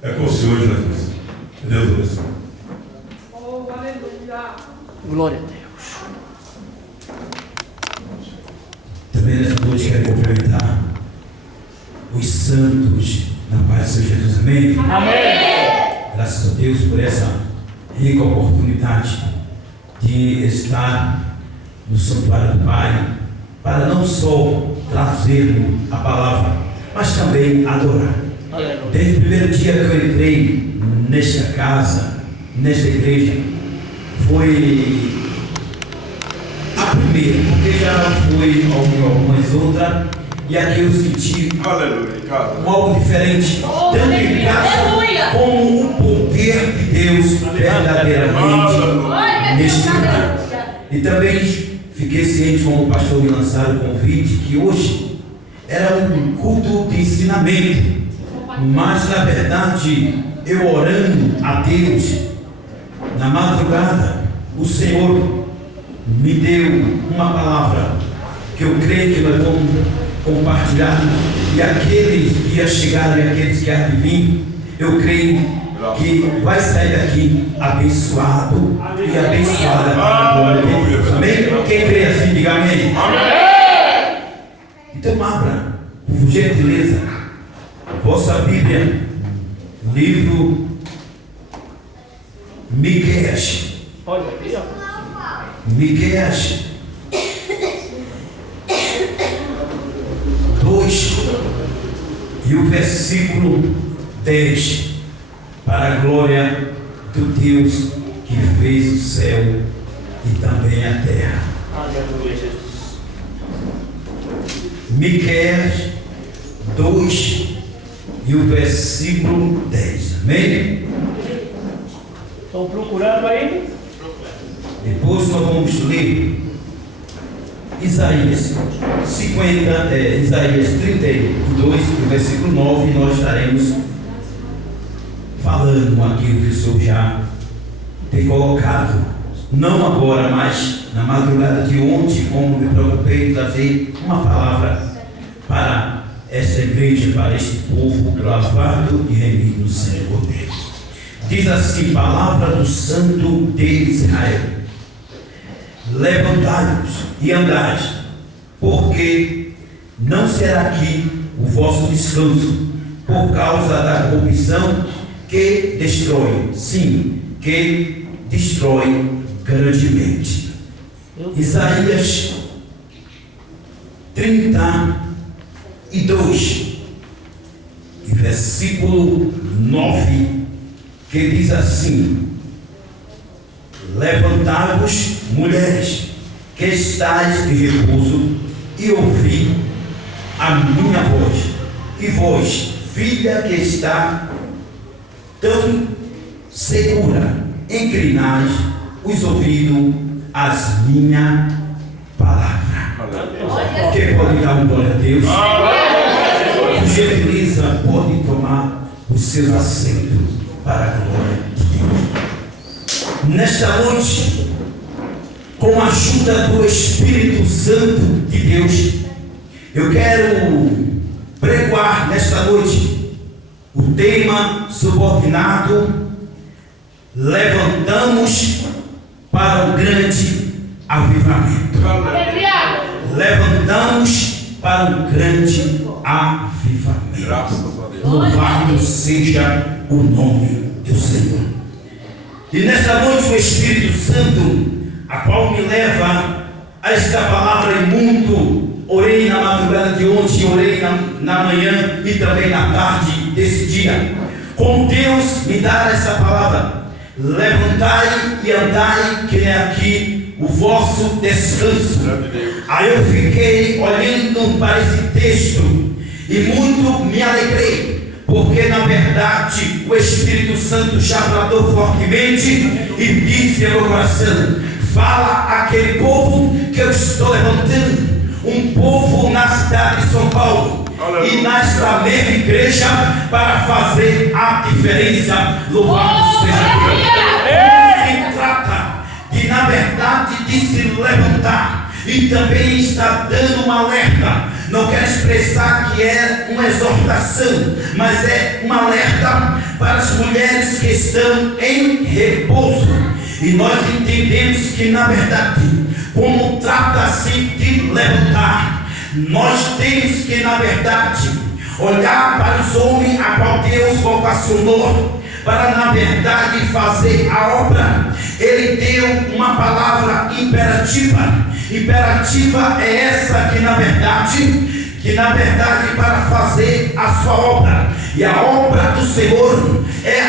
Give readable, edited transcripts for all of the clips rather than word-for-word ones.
É com o Senhor, Jesus. Deus abençoe. Oh, aleluia. Glória a Deus. Também nessa noite quero cumprimentar os santos na paz do Senhor Jesus. Amém? Amém. Graças a Deus por essa rica oportunidade de estar no santuário do Pai, para não só trazer a palavra, mas também adorar. Desde o primeiro dia que eu entrei nesta casa, nesta igreja, foi a primeira, porque já foi algumas outras, e aqui eu senti algo diferente, tanto em casa como o poder de Deus verdadeiramente neste lugar. E também fiquei ciente, como o pastor me lançaram o convite, que hoje era um culto de ensinamento, mas na verdade eu orando a Deus na madrugada, o Senhor me deu uma palavra que eu creio que nós vamos compartilhar, e aqueles que já chegaram e aqueles que há de vir, eu creio que vai sair daqui abençoado e abençoada para a glória de Deus. Amém? Quem crê assim, diga amém. Amém. Então abra, por gentileza, vossa Bíblia, livro Miqueias. Olha aqui, ó. Miqueias 2 e o versículo 10, para a glória do Deus que fez o céu e também a terra. Aleluia, Jesus. Miqueias 2 e o versículo 10. Amém? Estão procurando aí? Depois nós vamos ler Isaías 32, versículo 9, e nós estaremos falando aquilo que o Senhor já tem colocado, não agora, mas na madrugada de ontem, como me preocupei em trazer uma palavra para essa igreja, para este povo lavado e remido no Senhor Deus. Diz assim: palavra do Santo de Israel: levantai-vos e andai, porque não será aqui o vosso descanso, por causa da corrupção que destrói, sim, que destrói grandemente. Isaías 32 e versículo 9, que diz assim: levantai-vos, mulheres, que estáis de repouso, e ouvi a minha voz. E vós, filha que está tão segura, inclinais os ouvidos às minhas palavras. Quem pode dar uma glória a Deus? Por gentileza, pode tomar o seu assento para a glória de Deus. Nesta noite, com a ajuda do Espírito Santo de Deus, eu quero pregoar nesta noite o tema subordinado: levantamos para o grande avivamento. Levantamos para o grande avivamento. Louvado seja o nome do Senhor. E nessa noite o Espírito Santo, a qual me leva a esta palavra e muito, orei na madrugada de ontem, orei na manhã e também na tarde desse dia, com Deus me dar essa palavra: levantai e andai, que é aqui o vosso descanso. Aí eu fiquei olhando para esse texto e muito me alegrei, porque na verdade o Espírito Santo já bradou fortemente e disse ao meu coração: fala àquele povo que eu estou levantando, um povo na cidade de São Paulo, e nesta mesma igreja, para fazer a diferença. Louvado seja Deus. Se trata de, na verdade, de se levantar, e também está dando um alerta. Não quero expressar que é uma exortação, mas é um alerta para as mulheres que estão em repouso. E nós entendemos que, na verdade, como trata-se de levantar, nós temos que, na verdade, olhar para os homens a qual Deus vocacionou para, na verdade, fazer a obra. Ele deu uma palavra imperativa. Imperativa é essa que, na verdade, para fazer a sua obra. E a obra do Senhor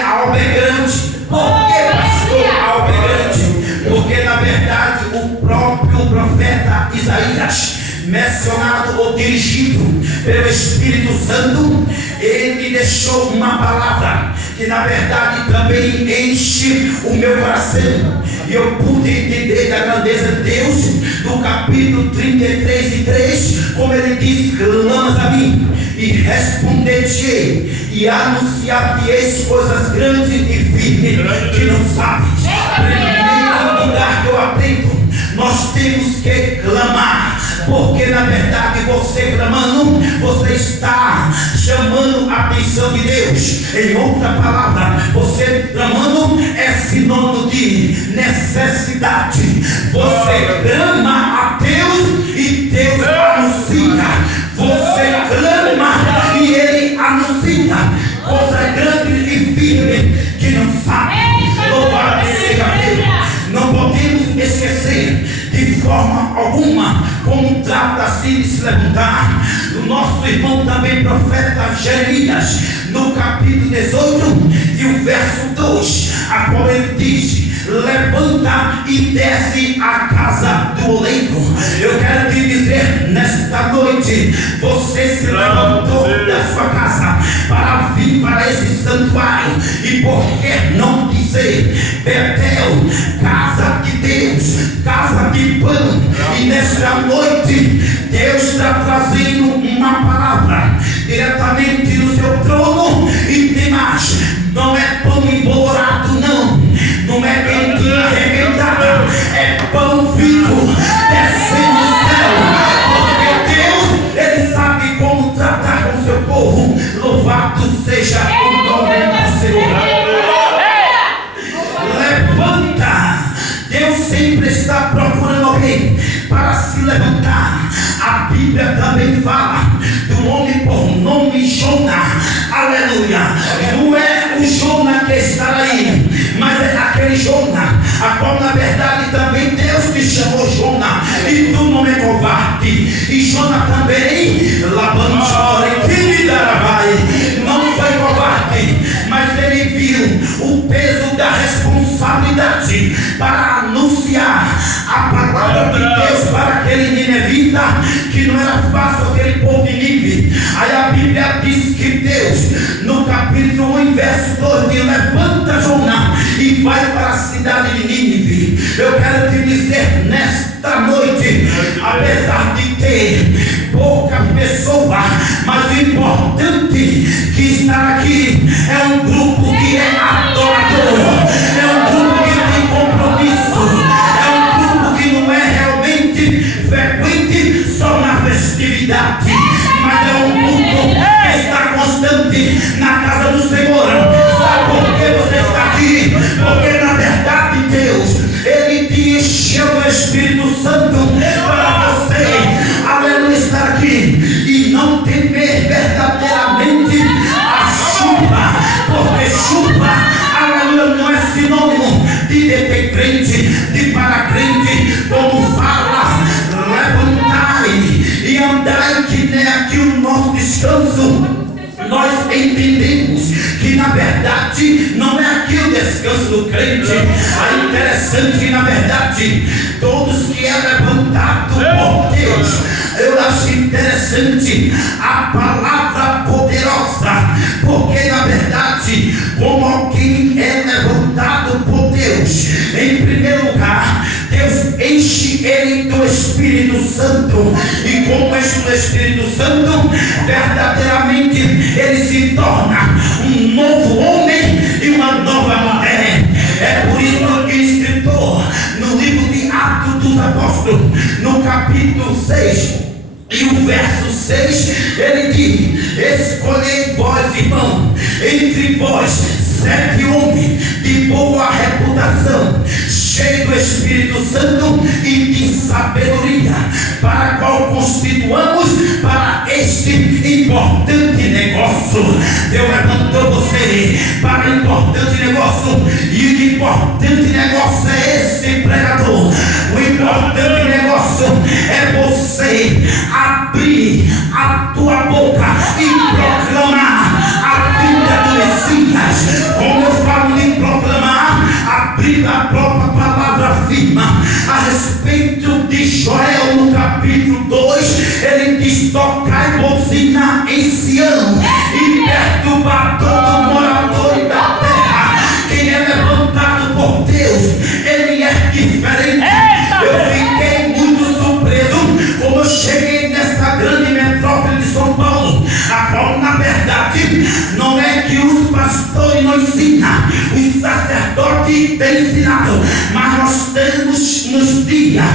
a obra é grande. Por que, pastor, a obra é grande? Porque, na verdade, o próprio profeta Isaías, mencionado ou dirigido pelo Espírito Santo, ele deixou uma palavra que, na verdade, também enche o meu coração. E eu pude entender da grandeza de Deus no capítulo 33:3, como ele diz: clamas a mim e responder-te-ei e anunciar-te-eis coisas grandes e firmes que não sabes. Primeiro lugar que eu aprendo, nós temos que clamar. Porque, na verdade, você clamando, você está chamando a atenção de Deus. Em outra palavra, você clamando é sinônimo de necessidade. Você clama a Deus e Deus anuncia. Você clama e Ele anuncia coisa grande e firme que não sabe. Louvado seja Deus. Não podemos esquecer de forma alguma como trata-se de se levantar. O nosso irmão também, profeta Jeremias, no capítulo 18 e o verso 2, a qual ele diz: levanta e desce a casa do oleiro. Eu quero te dizer nesta noite, você se levantou da sua casa para vir para esse santuário. E por que não dizer Betel, casa de Deus, casa de pão? E nesta noite Deus está trazendo uma palavra diretamente do seu trono. E tem mais, não é pão embolorado, não é quentinha arrebentada, é pão vivo descendo do céu. Porque Deus, Ele sabe como tratar com o seu povo. Louvado seja o nome do Senhor. Levanta. Deus sempre está procurando alguém para se levantar. A Bíblia também fala do homem por nome Jonas. Aleluia. Não é o Jonas que está aí, mas é aquele Jonas a qual, na verdade, também Deus te chamou Jonas. E tu não é covarde. E Jonas também, não foi covarde, mas ele viu o peso da responsabilidade para anunciar a palavra de Deus para aquele ninevita, que não era fácil aquele povo de Nínive. Aí a Bíblia diz que Deus, no capítulo 1, verso 2, diz: levanta Jonas e vai para a cidade de Nínive. Eu quero te dizer nesta noite, apesar de ter pouca pessoa, mas o importante que está aqui é um grupo que é adorador, é um grupo que tem compromisso, é um grupo que não é realmente frequente só na festividade, mas é um grupo que está constante na casa do Senhor. Sabe por que você está aqui? Porque, na verdade, Deus, Ele te encheu do Espírito Santo para você, aleluia, estar aqui e não temer verdadeiramente a chuva. Porque chuva, aleluia, não é sinônimo de ter crente, de para crente, como fala: levantai e andai, que nem aqui o nosso descanso. Nós entendemos que, na verdade, não é aqui o descanso do crente. É interessante que, na verdade, todos que é levantado por Deus, eu acho interessante a palavra poderosa, porque, na verdade, como alguém é levantado por Deus, em primeiro lugar, Deus enche ele do Espírito Santo, e como enche do Espírito Santo, verdadeiramente ele se torna um novo homem e uma nova mulher. É por isso que o escritor, no livro de Atos dos Apóstolos, no capítulo 6. E o verso 6, ele diz: escolhei vós, irmão, entre vós 7 homens de boa reputação, cheios do Espírito Santo e de sabedoria, para qual constituamos para este importante negócio. Deus levantou você para um importante negócio, e o importante negócio é esse, pregador. O importante negócio é você abrir a tua boca e proclamar a vida do Messias. Como eu falo de proclamar, abrir a própria palavra afirma a respeito de Joel no capítulo 2. Ele diz: tocai bocina em Sião e perturbar todo morador da terra. Quem é levantado por Deus, ele é diferente. Eu fiquei muito surpreso quando eu cheguei nessa grande metrópole de São Paulo, a qual na verdade não é que os pastores não ensinam, os sacerdotes têm ensinado, mas nós temos nos dias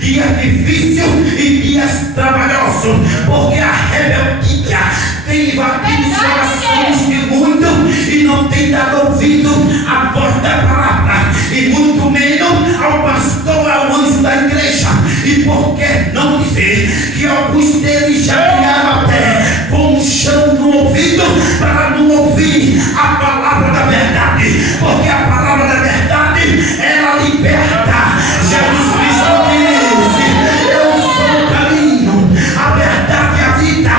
difíceis e dias trabalhosos, porque a rebeldia tem invadido os corações de muitos e não tem dado ouvido à voz da palavra, e muito menos ao pastor, ao anjo da igreja. E por que não dizer que alguns deles já criaram até com o chão no ouvido para não ouvir a palavra da verdade, porque a palavra da verdade ela liberta. Jesus Cristo disse: eu sou o caminho, a verdade e a vida.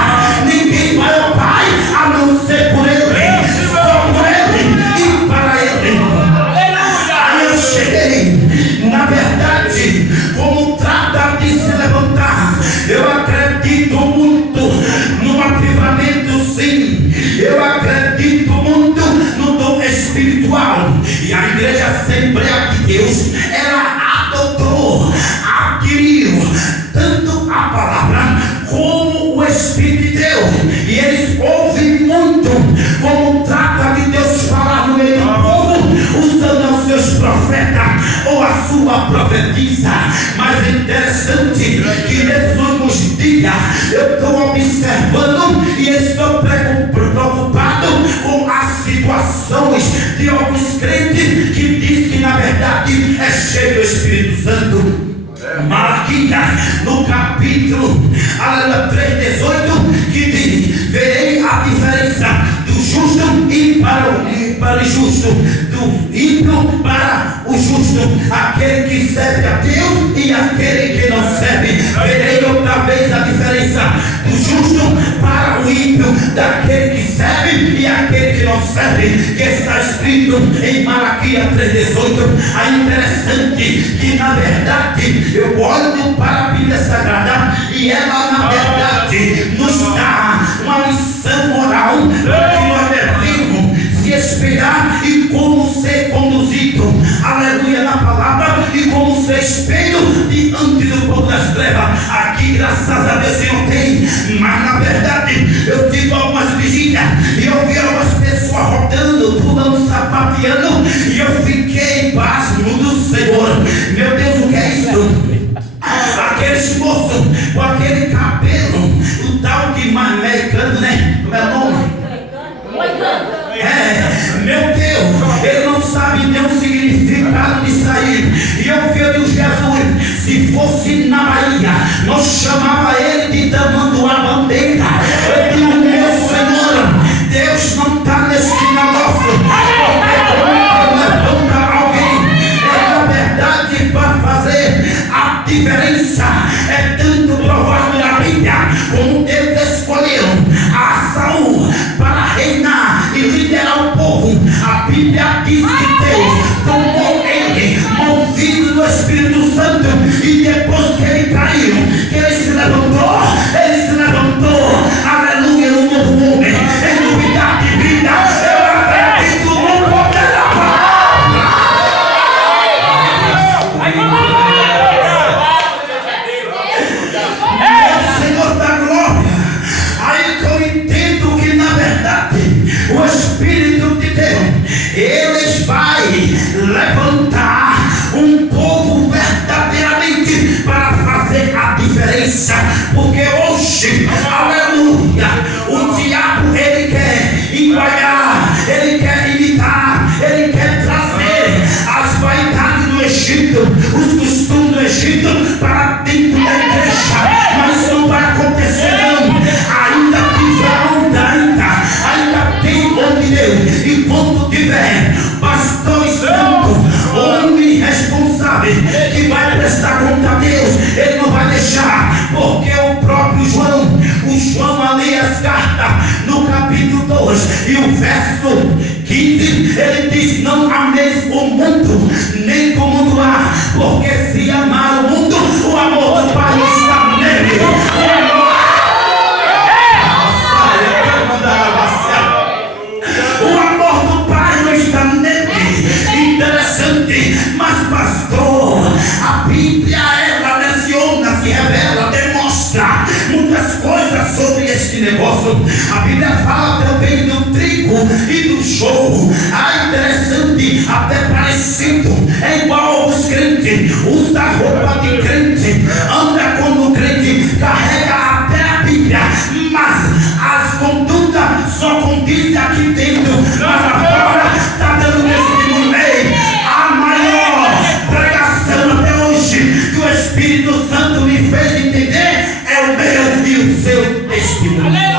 Ninguém vai ao Pai a não ser por Ele, só por Ele e para Ele. Aí eu cheguei, na verdade, como trata de se levantar. Eu acredito muito no avivamento, sim. Eu acredito muito no dom espiritual. E a Igreja Assembleia de Deus, ela adotou, adquiriu tanto a palavra como o Espírito de Deus. E eles ouvem muito como trata de Deus falar no meio do povo, usando os seus profetas ou a sua profetisa. Mas é interessante que nesses últimos dias eu estou observando e estou preocupado com as situações de alguns crentes que diz que na verdade é cheio do Espírito Santo. Malaquias, no capítulo 3:18, que diz: verei a diferença do justo e para o injusto, do ímpio para o justo, aquele que serve a Deus e aquele que não serve. Verei outra vez a diferença do justo para o ímpio, daquele que serve e aquele que não serve, que está escrito em Malaquias 3:18. É interessante que na verdade eu olho para a Bíblia Sagrada e ela na verdade nos dá uma lição moral para que nós devemos se espelhar e como ser conduzido, aleluia, na palavra, e como ser espelho diante do povo das trevas. Aqui graças a Deus Senhor tem, mas na verdade eu tive algumas vigílias e eu vi algumas pessoas rodando, pulando, sapateando, e eu fiquei pasmo do Senhor. Meu Deus, o que é isso? Aqueles moços com aquele cabelo, o tal de americano, né? Como é o nome? Meu Deus, ele não sabe nem o significado disso aí. E eu vi o Jesus, se fosse na Bahia, nós chamava ele de Tamanduá Bandeira. Eu digo: meu Senhor, Deus não está nesse negócio, porque levanta alguém, é na verdade para fazer a diferença. É tanto provável na Bíblia como Deus escolheu a Saul para reinar e liderar o povo. A Bíblia diz que Deus tomou ele, movido do Espírito Santo, e depois que ele caiu, que ele se levantou, aleluia, no novo homem, em novidade de vida. Eu acredito no poder da palavra. Senhor da glória, aí que eu entendo que na verdade o Espírito de Deus, eles vai levantar um povo verdadeiramente para fazer a diferença. aleluia. O diabo, ele quer igualar, ele quer imitar, ele quer trazer as vaidades do Egito, os costumes do Egito para dentro da igreja. Mas isso não vai acontecer não. Ainda tiver ainda tem onde Deus. E quando tiver pastor santo, homem responsável, que vai prestar conta a Deus, ele não vai deixar, porque o próprio João ali as cartas no capítulo 2 e o verso 15, ele diz: não ameis o mundo, nem como o mundo há, porque se amar o mundo, o amor do Pai está nele. O amor do Pai não está nele. Interessante, mas pastor, a Bíblia, ela leciona, se revela, demonstra muitas coisas sobre este negócio. A Bíblia fala também do trigo e do jogo. Interessante, até parecido, é igual aos crentes, usa roupa de crente, anda como crente, carrega até a Bíblia, mas as condutas só condizem aqui dentro, mas agora está dando testemunho. A maior pregação até hoje que o Espírito Santo me fez entender é o meu e o seu testemunho.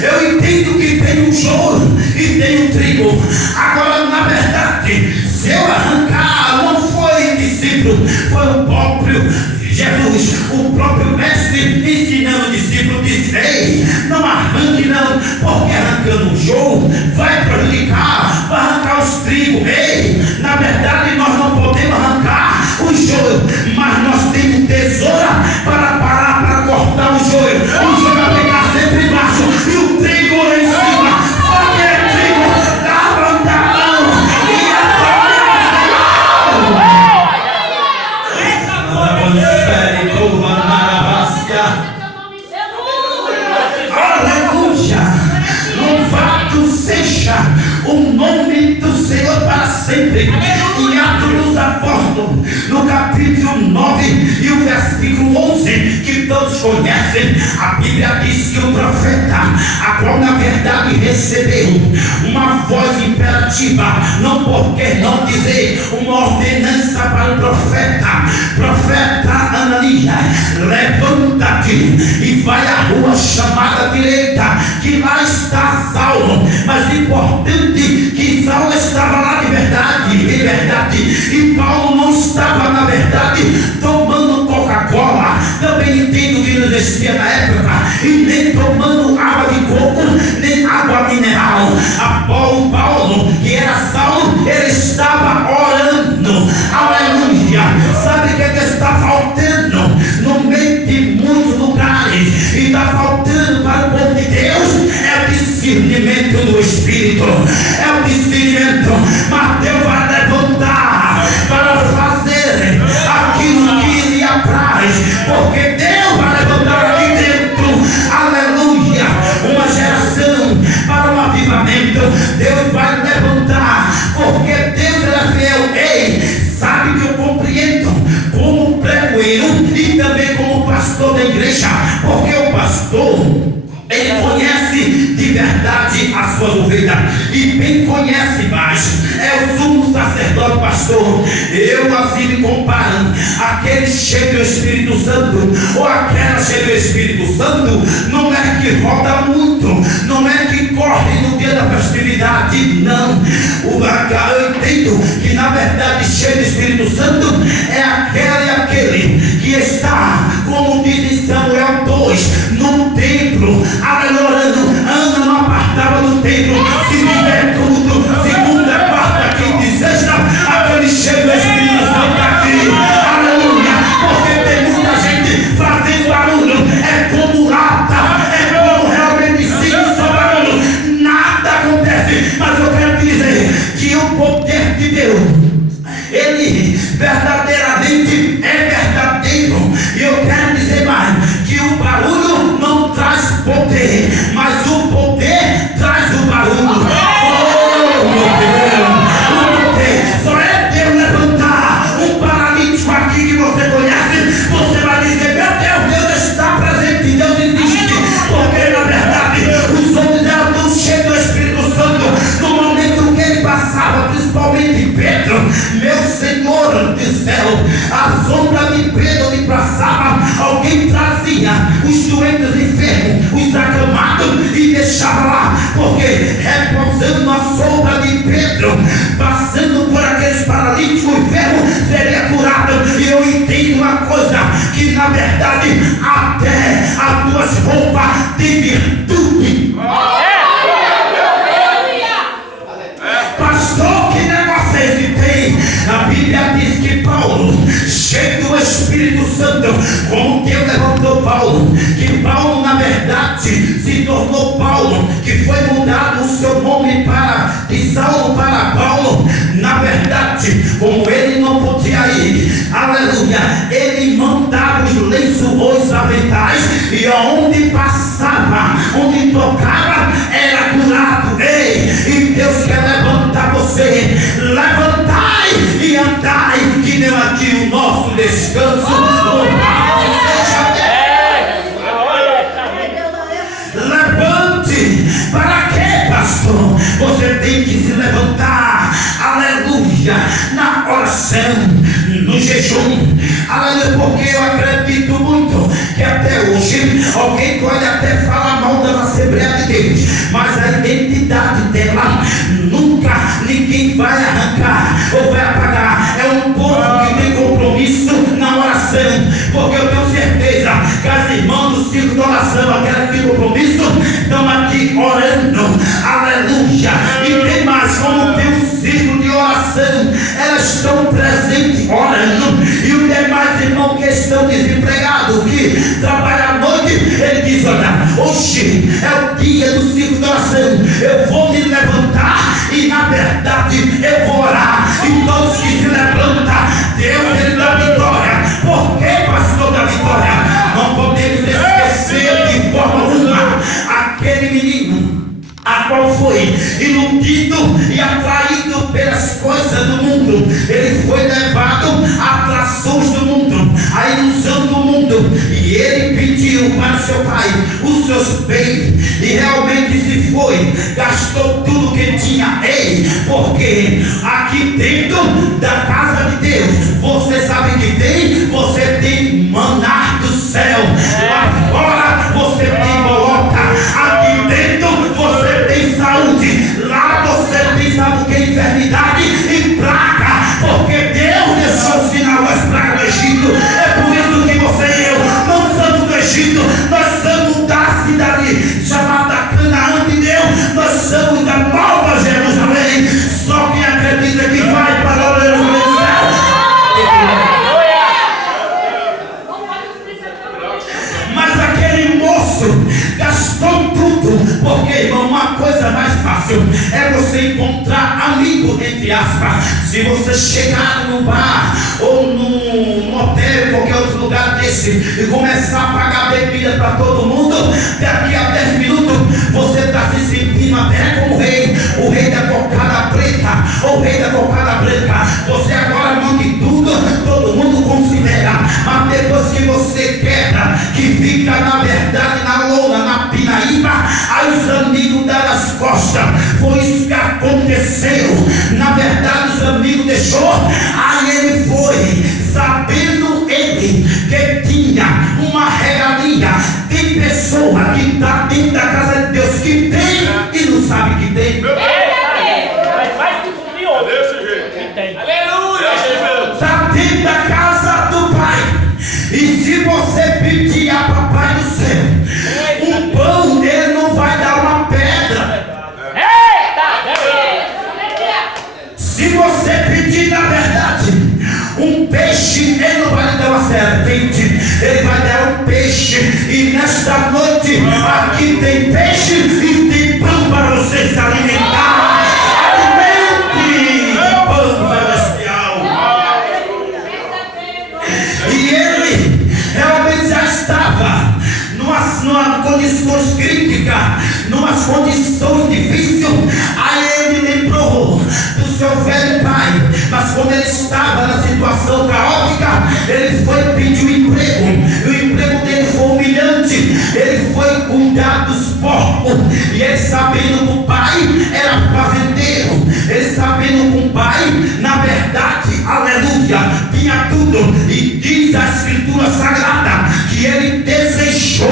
Eu entendo que tem o joio e tem o trigo. Agora, na verdade, se eu arrancar, não foi discípulo, foi o próprio Jesus, o próprio mestre, ensinando o discípulo, disse: ei, não arranque não, porque arrancando o joio vai prejudicar, vai arrancar os trigos. Ei, na verdade nós não podemos arrancar o joio, mas nós temos tesoura para parar, para cortar o joio. O joio vai pegar sempre embaixo e o trigo lá em cima. Só que é trigo, levanta a mão e adora o Senhor. Aleluia! Louvado seja o nome do Senhor para sempre. Em Atos dos Apóstolos, no capítulo 9 e o versículo 11, que todos conhecem, a Bíblia diz que o profeta, a qual na verdade recebeu uma voz imperativa, não porque não dizer uma ordenança para o profeta Ananias: levanta-te e vai à rua chamada direita, que lá está Saulo. Mas importante que Saulo estava lá de verdade, e Paulo não estava na verdade tomando Coca-Cola. Também entendo que não existia na época, e nem tomando água de coco, nem água mineral. Paulo, que era Saulo, ele estava orando. Aleluia! Sabe o que está faltando no meio de muitos lugares, e está faltando para o povo de Deus? É o discernimento do Espírito, é o discernimento. Mas Deus vai levantar para fazer aquilo que lhe apraz, porque Deus vai levantar aqui dentro, aleluia, uma geração para um avivamento. Deus vai levantar, porque Deus é fiel. Ei, sabe que eu compreendo como pregoeiro e também como pastor da igreja, porque o pastor, ele conhece de verdade as suas ovelhas, e bem conhece mais. É o sumo sacerdote pastor. Eu assim me comparo, aquele cheio do Espírito Santo, ou aquela cheia do Espírito Santo, não é que roda muito, não é que corre no dia da festividade, não. Eu entendo que na verdade cheio do Espírito Santo é aquele que está, como diz em Samuel 2, no templo, adorando, anda no apartado do templo, se tiver tudo, segunda, quarta, quinta e sexta, aquele cheio do Espírito Santo aqui, aleluia, porque tem muita gente fazendo barulho, é como lata, é como realmente sim, só barulho, nada acontece. Mas eu quero dizer que o poder de Deus, ele verdadeiramente é verdadeiro. E eu quero dizer mais, que o barulho não traz poder, mas o trazia os doentes enfermos, os acamados e deixava lá, porque repousando na sombra de Pedro, passando por aqueles paralíticos, o enfermo seria curado. E eu entendo uma coisa, que na verdade até as tuas roupas de virtude. Pastor, que negócio é esse que tem? A Bíblia diz que Paulo, cheio do Espírito Santo, como Deus levantou Paulo, que Paulo na verdade se tornou Paulo, que foi mudado o seu nome de Saulo para Paulo. Na verdade, como ele não podia ir, aleluia, ele mandava os lenços, os aventais, e aonde passava, onde tocava, era curado. Ei, e Deus quer levantar você. Levantai e andai, que deu aqui o nosso descanso. Louvado seja Deus. Levante. Para quê, pastor? Você tem que se levantar, aleluia, na oração, no jejum, aleluia, porque eu acredito muito que até hoje alguém pode até falar mal das Assembleias de Deus, mas a identidade dela nunca ninguém vai arrancar ou vai apagar. É um povo que tem compromisso na oração, porque eu tenho certeza que as irmãs do ciclo de oração, aquelas que têm compromisso, estão aqui orando, aleluia. E tem mais, como tem um ciclo de oração, elas estão presentes orando. E os demais irmãos que estão desempregados, que trabalham à noite, ele diz: olha, hoje é o dia do ciclo de oração, eu vou me levantar e na verdade eu vou orar. E todos que se levantam, Deus ele dá vitória. Por que, pastor, da vitória? Não podemos esquecer de forma alguma aquele menino a qual foi iludido e atraído pelas coisas do mundo. Ele foi levado a atrações do mundo, a ilusão do mundo, e ele pediu para seu pai os seus bens, e realmente se foi, gastou tudo que tinha. Ei, porque aqui dentro da casa de Deus, você sabe que tem? Você tem maná do céu. Lá fora você tem moloca, aqui dentro você tem saúde. Lá você tem, sabe o que é enfermidade e praga, porque Deus deixou sinal as pragas do Egito. É por isso que você e eu não somos do Egito, nós somos da cidade chamada Canaã de Deus, nós somos da Nova Jerusalém. Só quem acredita que vai para o Jerusalém do céu. Mas aquele moço gastou tudo, porque, irmão, uma coisa mais fácil é você encontrar amigo, entre aspas. Se você chegar num bar ou num motel, qualquer outro lugar desse, e começar a pagar bebida para todo mundo, daqui a 10 minutos você está se sentindo até como rei, o rei da cocada preta, ou o rei da cocada branca. Você agora manda em tudo, todo mundo considera, mas depois que você quebra, que fica na verdade na lona, na pinaíba, aí os amigos dão as costas. Foi isso que aconteceu. Na verdade os amigos deixou, aí ele foi, sabendo ele que tinha uma regalia. Tem pessoa que está dentro da casa de Deus que tem e não sabe que tem. Mais que um milhão. Aleluia! Está dentro da casa do Pai. E se você pedir a Papai do céu um pão, ele não vai dar uma pedra. Se você pedir na verdade um peixe, ele não vai lhe dar uma serpente, ele vai dar um peixe. E nesta noite aqui tem peixe e tem pão para você se alimentar. Alimente o pão celestial. E ele realmente já estava numa condições críticas, numas condições difíceis. Aí ele lembrou do seu velho pai, mas quando ele estava na situação caótica, ele foi pedir um emprego, e o emprego dele foi humilhante. Ele foi cuidar dos porcos, e ele, sabendo que o pai era fazendeiro, ele sabendo que o pai, na verdade, aleluia, tinha tudo, e diz a Escritura Sagrada que ele desejava deixou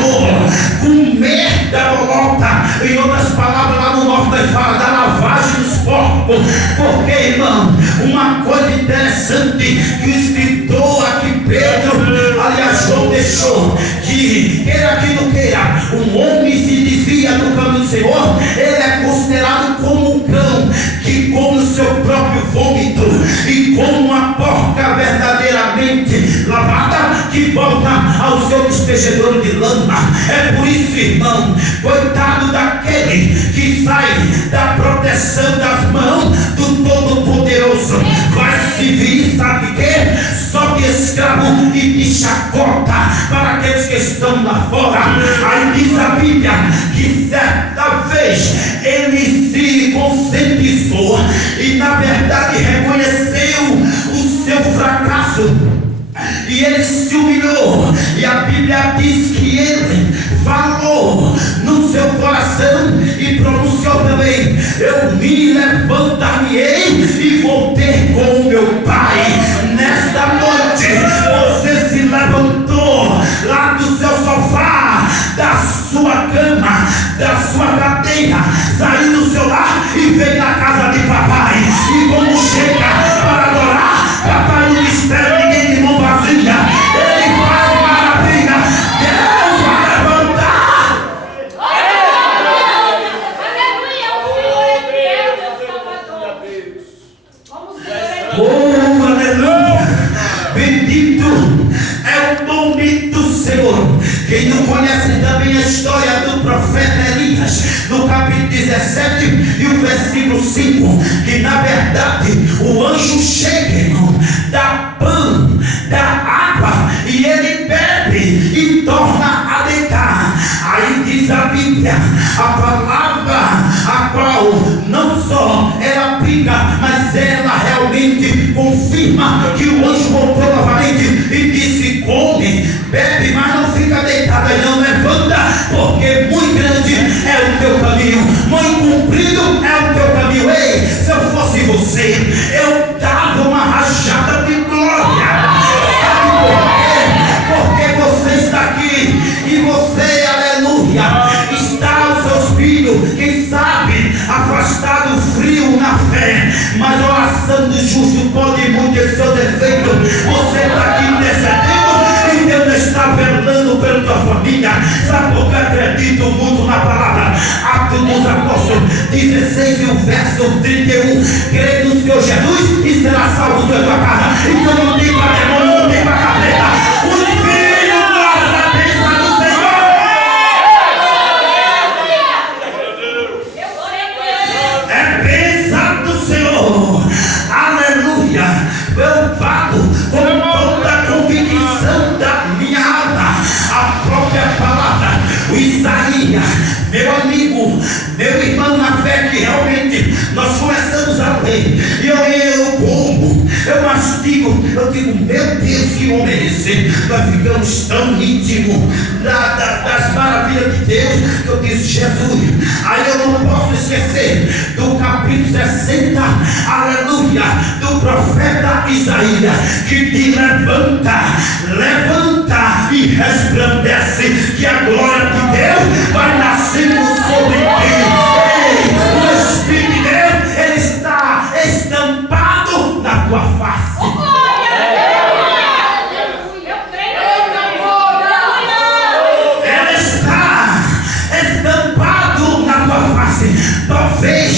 comer da bolota. Em outras palavras, lá no norte nós fala da lavagem dos porcos. Porque, irmão, uma coisa interessante que o escritor aqui, Pedro, aliás, João deixou, que queira que não queira, um homem se desvia do caminho do Senhor, ele é considerado como um cão que come o seu próprio vômito, e como uma porca verdadeiramente lavada que volta ao seu despejador de lama. É por isso, irmão, coitado daquele que sai da proteção das mãos do Todo-Poderoso, vai se vir, sabe o que? Só de escravo e de chacota para aqueles que estão lá fora. Aí diz a Bíblia que certa vez ele se conscientizou e na verdade reconheceu o seu fracasso, e ele se humilhou, e a Bíblia diz que ele falou no seu coração e pronunciou também: eu me levantar-me-ei e vou ter com o meu Pai. Nesta noite você se levantou lá do seu sofá, da sua cama, da sua cadeira, saiu do seu lar e veio na casa de papai. E como chega para adorar, papai não espera ninguém de mão vazia, ele faz maravilha. Deus vai levantar. Aleluia, o Senhor é fiel, meu Salvador. Vamos Oh, aleluia! Bendito é o nome do Senhor. Quem não conhece também a história do profeta Elias, no capítulo 17 e o versículo 5, que na verdade o anjo chega, irmão, dá pão, dá água, e ele bebe e torna a deitar. Aí diz a Bíblia, a palavra a qual não só ela aplica, mas ela realmente confirma que o anjo voltou novamente e disse: come, bebe, mas não fica deitado e não levanta, porque muito grande é o teu caminho, muito comprido é o teu caminho. Ei, se eu fosse você, eu dava uma rajada de glória. Sabe por quê? Porque você está aqui e você, aleluia, está aos seus filhos, quem sabe afastado do frio na fé, mas a oração do justo pode muito ter seus efeitos. Você está aqui intercedendo e Deus está velando pela tua família. Sabe por que eu acredito muito na palavra? Atos dos Apóstolos 16 e o verso 31: crê no Senhor Jesus e será salvo da tua casa. Então não tem para demônio, não tem para capeta. O Espírito gosta da bênção do Senhor. É bênção do Senhor. Aleluia. Eu falo com toda a convicção da minha alma a própria palavra. O Isaías, meu amigo, meu irmão na fé, que realmente nós começamos a ler, e eu como, eu mastigo, eu digo: meu Deus, que homem é esse? Nós ficamos tão íntimos das maravilhas de Deus, que eu disse: Jesus. Aí eu não posso esquecer do capítulo 60, aleluia, do profeta Isaías, que te levanta, levanta e resplandece, que a glória de Deus vai nascendo sobre ti. Ei, o Espírito de Deus, ele está estampado na tua face. Ele está estampado na tua face. Talvez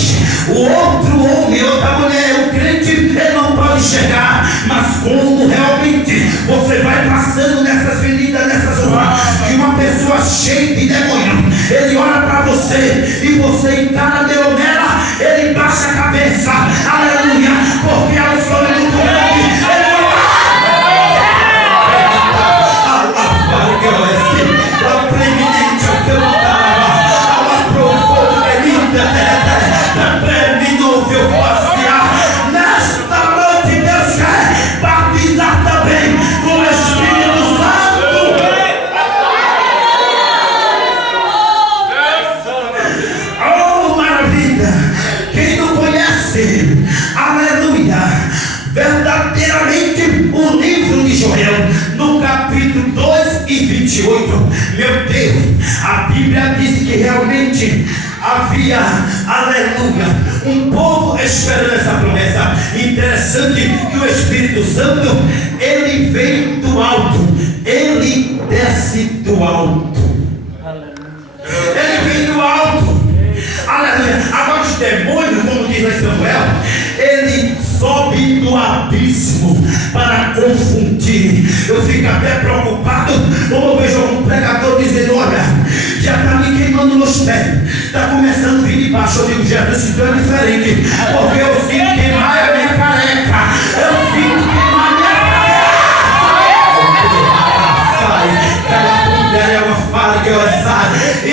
o outro homem, outra mulher, o crente, ele não pode chegar, mas como realmente você vai passando nessas avenidas, nessas ruas, que uma pessoa cheia de demônio, ele olha para você e você encara nela, ele baixa a cabeça, aleluia, porque é o sonho do grande. Ele não vai que eu esse, a preeminente ao que eu estava, a profundo da preeminúvel passear. Nesta noite Deus quer batizar também com o Espírito Santo. Oh, maravilha! Quem não conhece, aleluia, Meu Deus, a Bíblia diz que realmente havia, aleluia, um povo esperando essa promessa. Interessante que o Espírito Santo, ele vem do alto, ele desce do alto. Ele vem do alto. Aleluia. Agora os demônios, como diz lá em Samuel, ele sobe do abismo para confundir. Eu fico até preocupado quando eu vejo um pregador dizendo: olha, já está me queimando nos pés, está começando a vir de baixo. Eu digo: Jesus, então é diferente, porque eu sinto queimar a minha careca, eu sinto queimar a minha careca. E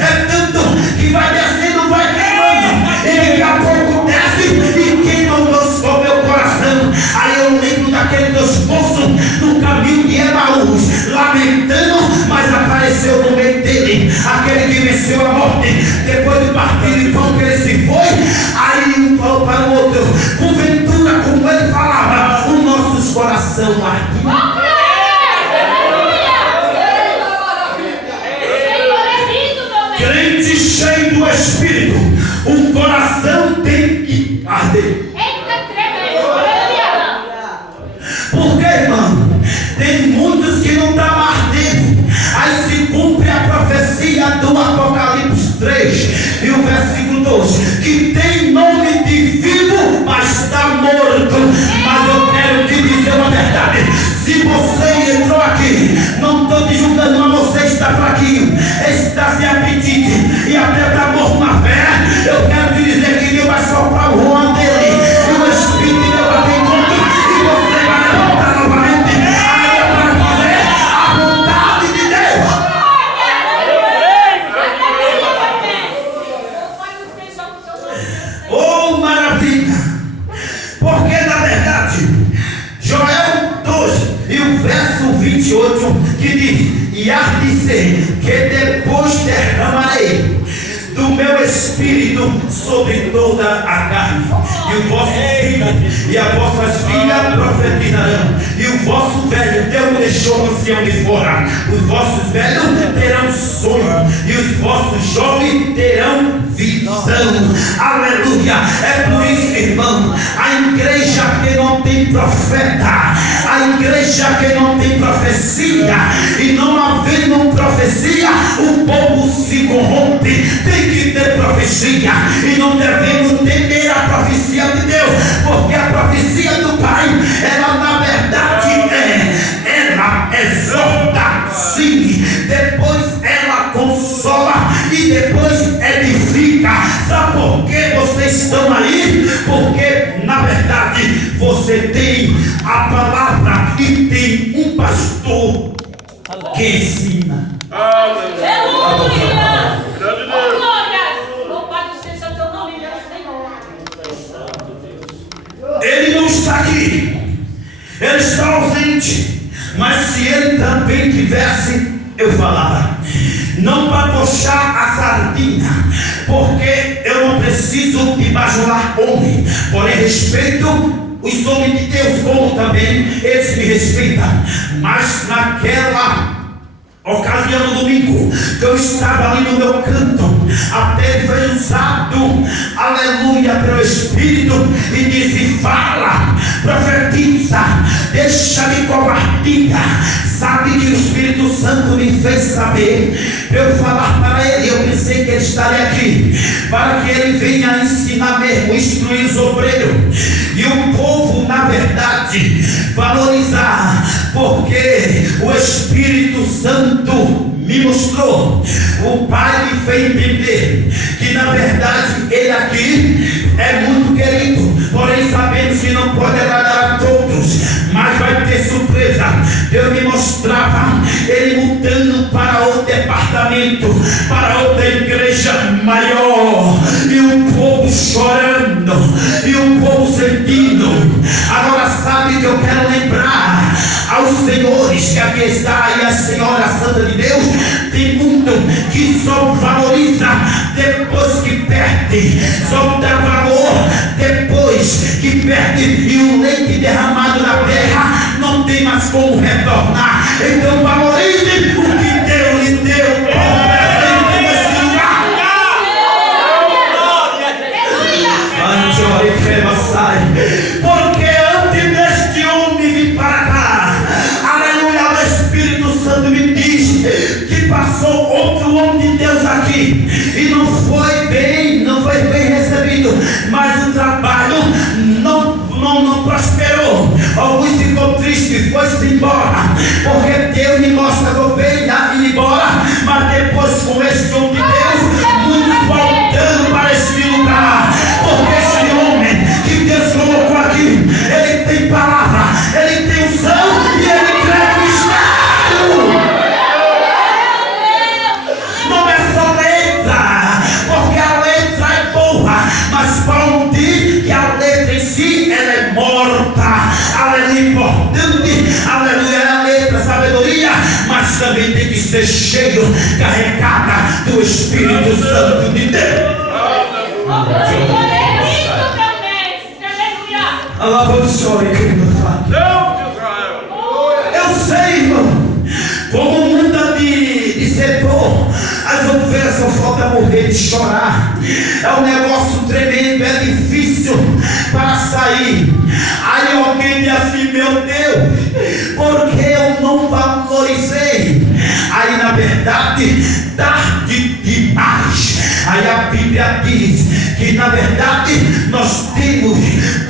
é tanto que vai descendo, vai queimando, e daqui a pouco desce e queima o meu coração. Aí eu lembro daquele dos moços no caminho de Emaús, lamentando, mas apareceu no meio dele aquele que venceu a morte. Depois do partir de pão que ele se foi, aí um falou para o outro, porventura, como ele falava, o nosso coração ardia. Crente cheio do Espírito, o coração tem que arder. Porque, irmão, tem muitos que não estão ardendo. Aí se cumpre a profecia do Apocalipse 3 e o versículo 2, que tem nome de vivo, mas está morto. Mas eu quero te dizer uma verdade: se você entrou aqui, não estou te julgando, mas você está fraquinho, está sem apetite e até está morto na fé. Eu quero te dizer que Deus vai soprar o ruam dele, e o Espírito de Deus vai ter encontro, e você vai levantar novamente. Aí é para fazer a vontade de Deus. Oh, maravilha! Porque na verdade, Joel 2 e o verso 28 que diz: e há de ser que depois derramarei do meu Espírito sobre toda a carne, e o vosso filho e as vossas filhas profetizarão, e o vosso velho, Deus deixou o ancião de fora, os vossos velhos terão sonho, e os vossos jovens terão visão. Aleluia. É por isso, irmão, a igreja que não tem profeta, a igreja que não tem profecia, e não havendo profecia, o povo se corrompe. Tem que ter profecia, e não devemos temer a profecia de Deus, porque a profecia do Pai, ela na verdade ela exorta, sim, depois ela consola e depois edifica. Sabe por que vocês estão aí? Porque na verdade você tem a palavra e tem um pastor que ensina. Aleluia! Louvado seja o teu nome, meu Senhor. Ele não está aqui, ele está ausente, mas se ele também tivesse, eu falava, não para puxar a sardinha, porque eu não preciso de bajular homem, porém respeito os homens de Deus, como também eles me respeitam. Mas naquela ocasião no domingo, que eu estava ali no meu canto, até ele foi usado, aleluia, pelo Espírito, e disse: fala, profetiza, deixa de covardia. Sabe que o Espírito Santo me fez saber para eu falar para ele. Eu pensei que ele estaria aqui para que ele venha ensinar mesmo, instruir os obreiros e o povo, na verdade, valorizar, porque o Espírito Santo me mostrou, o Pai me fez entender que na verdade ele aqui é muito querido, porém sabemos que não pode agradar a todos, mas vai ter surpresa. Deus me mostrava ele mudando para outro departamento, para outra igreja maior, e o povo chorando, e o povo sentindo. Agora sabe que eu quero lembrar aos senhores que aqui está, e a senhora santa de Deus, tem muito que só valoriza depois que perde, só dá valor depois que perde, e o leite derramado na terra não tem mais como retornar. Então valorize o que Deus lhe passou outro homem de Deus aqui e não foi bem recebido, mas o trabalho não prosperou. Alguns ficou triste, foi-se embora, porque Deus me mostra as ovelhas indo embora, mas depois com esse homem de Deus, muitos voltando para este lugar, porque esse homem que Deus colocou aqui, ele tem palavra, ele tem unção e ele entrega o mistério. Não é só letra, porque a letra é boa, mas Paulo diz que a letra em si ela é morta. Ela é importante, aleluia, é a letra, sabedoria, mas também tem que ser cheio, carregada do Espírito Santo de Deus. Alava o Senhor, querido Pai. Eu sei, irmão, como muda de setor, as ovelhas só falta morrer de chorar. É um negócio tremendo, é difícil para sair. Aí alguém diz assim: meu Deus, porque eu não valorizei? Aí na verdade, tarde demais. Aí a Bíblia diz que na verdade nós temos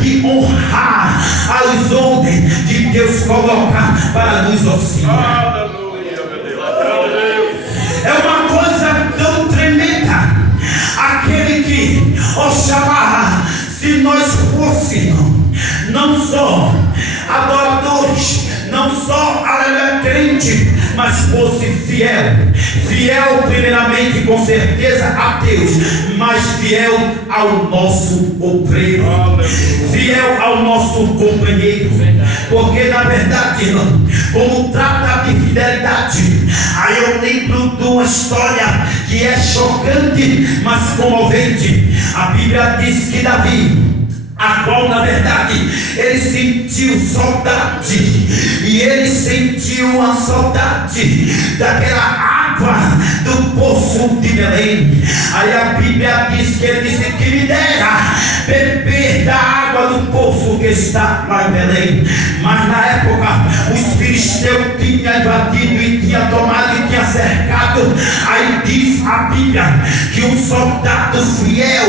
que honrar aos homens que Deus coloca para nos auxiliar. É uma coisa tão tremenda. Aquele que, oxalá, se nós fôssemos não só adoradores, não só crente, mas fosse fiel primeiramente com certeza a Deus, mas fiel ao nosso obreiro, fiel ao nosso companheiro, porque na verdade, irmão, como trata de fidelidade, aí eu lembro de uma história que é chocante, mas comovente. A Bíblia diz que Davi, a qual na verdade ele sentiu saudade, e ele sentiu a saudade daquela água do poço de Belém. Aí a Bíblia diz que ele disse que me dera beber da água do poço que está lá em Belém. Mas na época os filisteus tinham invadido e tinham tomado e tinham cercado. Aí diz a Bíblia que um soldado fiel,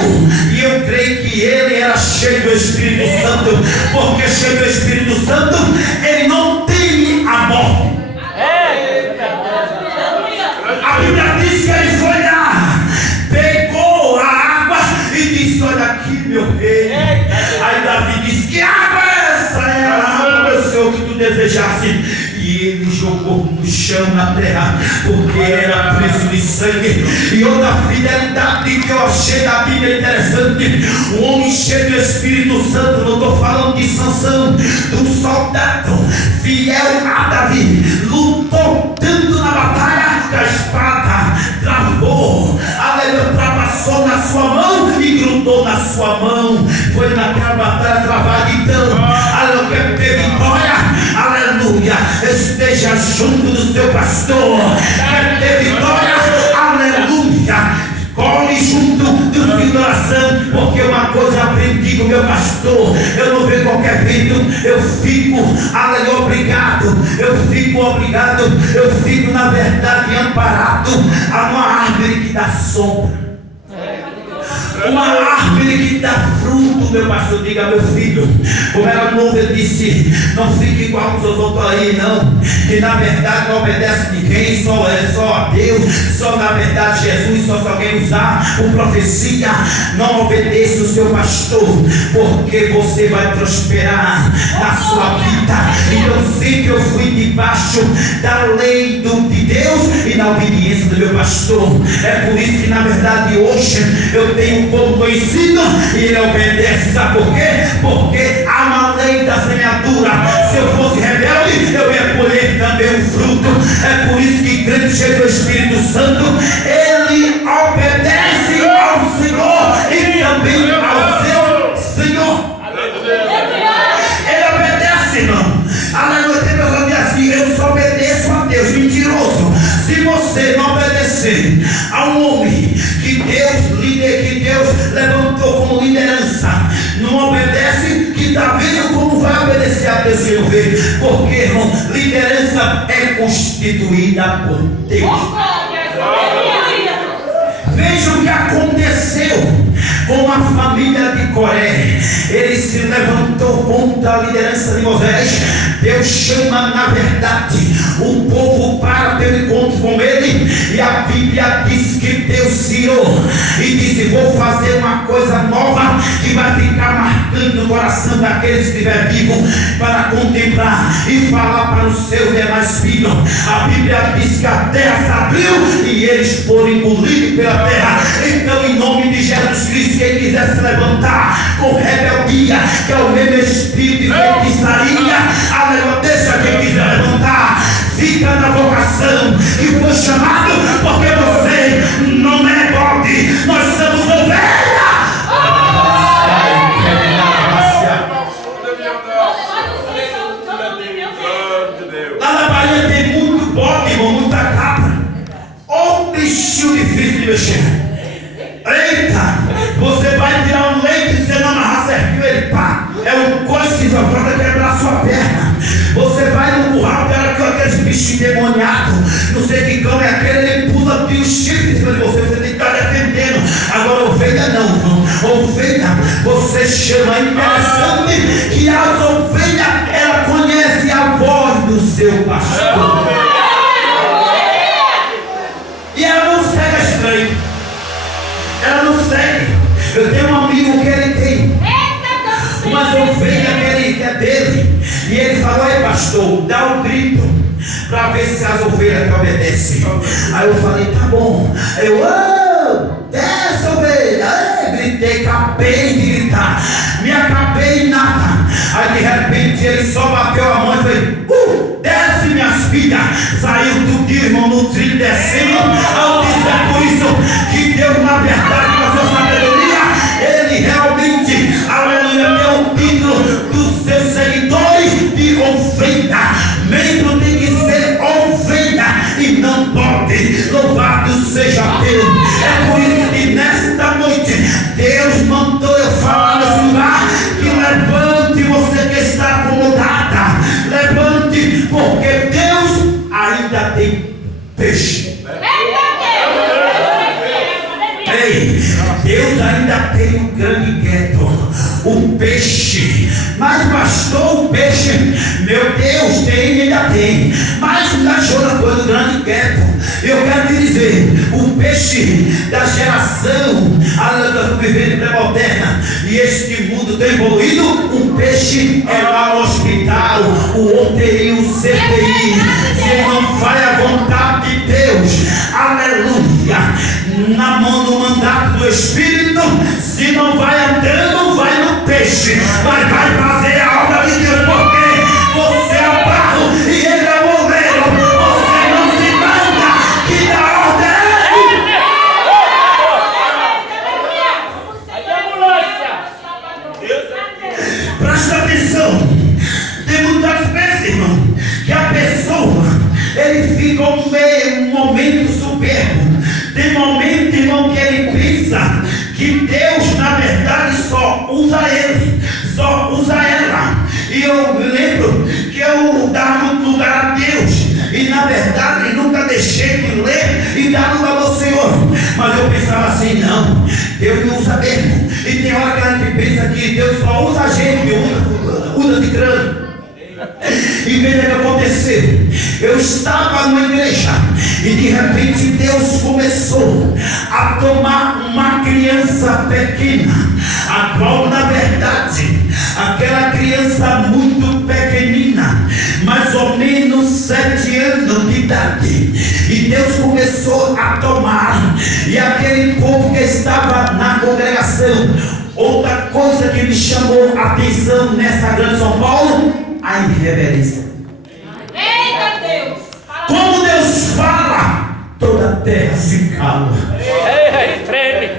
e eu creio que ele era cheio do Espírito Santo, porque cheio do Espírito Santo ele não teme a morte. A Bíblia diz que ele foi lá, pegou a água e disse: olha aqui, meu rei. Aí Davi disse: que água é essa? É a água, meu Senhor, que tu desejasse. E ele jogou no chão, na terra, porque era preço de sangue. E outra fidelidade que eu achei da Bíblia interessante: um homem cheio do Espírito Santo, não estou falando de Sansão, do soldado fiel a Davi, lutou tanto na batalha que a espada travou, aleluia, ultrapassou na sua mão e grudou na sua mão. Foi naquela batalha travada. Então, aleluia, quer ter vitória, aleluia, esteja junto do seu pastor. Quer ter vitória, aleluia, corre junto do filho da oração, porque uma coisa eu aprendi com o meu pastor: eu não vejo qualquer vento, eu fico, aleluia, obrigado, eu fico na verdade amparado a uma árvore que dá sombra, uma árvore que dá fruto. Meu pastor, diga: meu filho, como era novo, eu disse: não fique igual os outros aí, não, que na verdade não obedece ninguém, só a Deus, só na verdade Jesus, só se alguém usar por profecia, não obedeça o seu pastor, porque você vai prosperar na sua vida. Então sempre eu fui debaixo da lei de Deus e na obediência do meu pastor. É por isso que na verdade hoje eu tenho um povo conhecido e ele obedece. Sabe por quê? Porque há uma lei da semeadura. Se eu fosse rebelde, eu ia colher também um fruto. É por isso que crente cheio do Espírito Santo, ele obedece ao Senhor e também ao seu Senhor. Ele obedece, irmão. Aleluia. Tem pessoas que dizem assim: eu só obedeço a Deus. Mentiroso. Se você não obedecer a um homem que Deus levantou como liderança, não obedece, que está vendo como vai obedecer a Deus sem ver. Porque, irmão, liderança é constituída por Deus. como a família de Coré, ele se levantou contra a liderança de Moisés. Deus chama, na verdade, o povo para ter um encontro com ele, e a Bíblia diz que Deus se irou e disse: vou fazer uma coisa nova que vai ficar marcando no coração daqueles que estiver vivo para contemplar e falar para os seus demais filhos. A Bíblia diz que a terra se abriu e eles foram engolidos pela terra. Então, em nome de Jesus Cristo, quem quiser se levantar com rebeldia, que é o mesmo espírito de feitiçaria, aleluia, deixa quem quiser levantar, fica na vocação que foi chamado, porque você não é bode, nós somos ovelha. Lá na Bahia tem muito bode, irmão, muita cabra. Ô bichinho difícil de mexer. Eita, você vai tirar um leite e você não amarrar certinho, ele pá, é um coice que só falta quebrar a sua perna. Você vai no curral, cara, com aqueles bichinhos demoniados, não sei que cão é aquele, ele pula e o chifre em cima de você, você tem que estar defendendo. Agora ovelha não, irmão. Ovelha, você chama. É interessante que as ovelhas, ela conhece a voz do seu pastor. E ela não segue estranho. Ela não segue. Eu tenho um amigo que ele tem umas ovelhas que é dele. E ele falou: ei pastor, dá um grito para ver se as ovelhas te obedecem. Aí eu falei: tá bom. Eu, desce ovelha. Gritei, acabei de gritar, me acabei em nada. Aí de repente ele só bateu a mão e falou: desce minhas filhas. Saiu do dia, irmão, no trilho descendo. Ao dizer por isso que Deus, na verdade, com a sua sabedoria, ele realmente, aleluia, deu o título dos seus seguidores de ovelha. Membro tem que ser ovelha e não pode. Louvado seja Deus. É por isso que nesta noite Deus mandou eu falar nesse lugar que levante você que está acomodada. Levante, porque Deus ainda tem peixe. Ei, Deus ainda tem um grande gueto, o peixe. Mas pastor, o peixe, meu Deus, tem, ainda tem. Mas o cachorro foi do grande gueto. Eu quero te dizer, o peixe da geração, a vivendo pré-moderna, e este mundo tem evoluído. Um peixe é lá no hospital, o UTI, o CTI. Você não vai à vontade de Deus, aleluia, na mão do mandato do Espírito. Se não vai andando, vai no peixe, mas vai fazer a obra de Deus, porque você é barro e ele é o oleiro. Você não se manda, que dá ordem a ele. Presta atenção. Tem muitas vezes, irmão, que a pessoa, ele fica um momento soberbo. Tem momento, irmão, que ele pensa que Deus, na verdade, só usa ele, só usa ela. E eu lembro que eu dava muito lugar a Deus, e na verdade nunca deixei de ler e dar lugar ao Senhor. Mas eu pensava assim: não, Deus não usa mesmo. E tem hora que a gente pensa que Deus só usa a gente, usa de grana. E veja o que aconteceu. Eu estava numa igreja e de repente Deus começou a tomar uma criança pequena, a qual na verdade, aquela criança muito pequenina, mais ou menos 7 anos de idade, e Deus começou a tomar, e aquele povo que estava na congregação. Outra coisa que me chamou a atenção nessa grande São Paulo, a irreverência. Eita Deus! Como Deus fala, toda a terra se cala. Treme.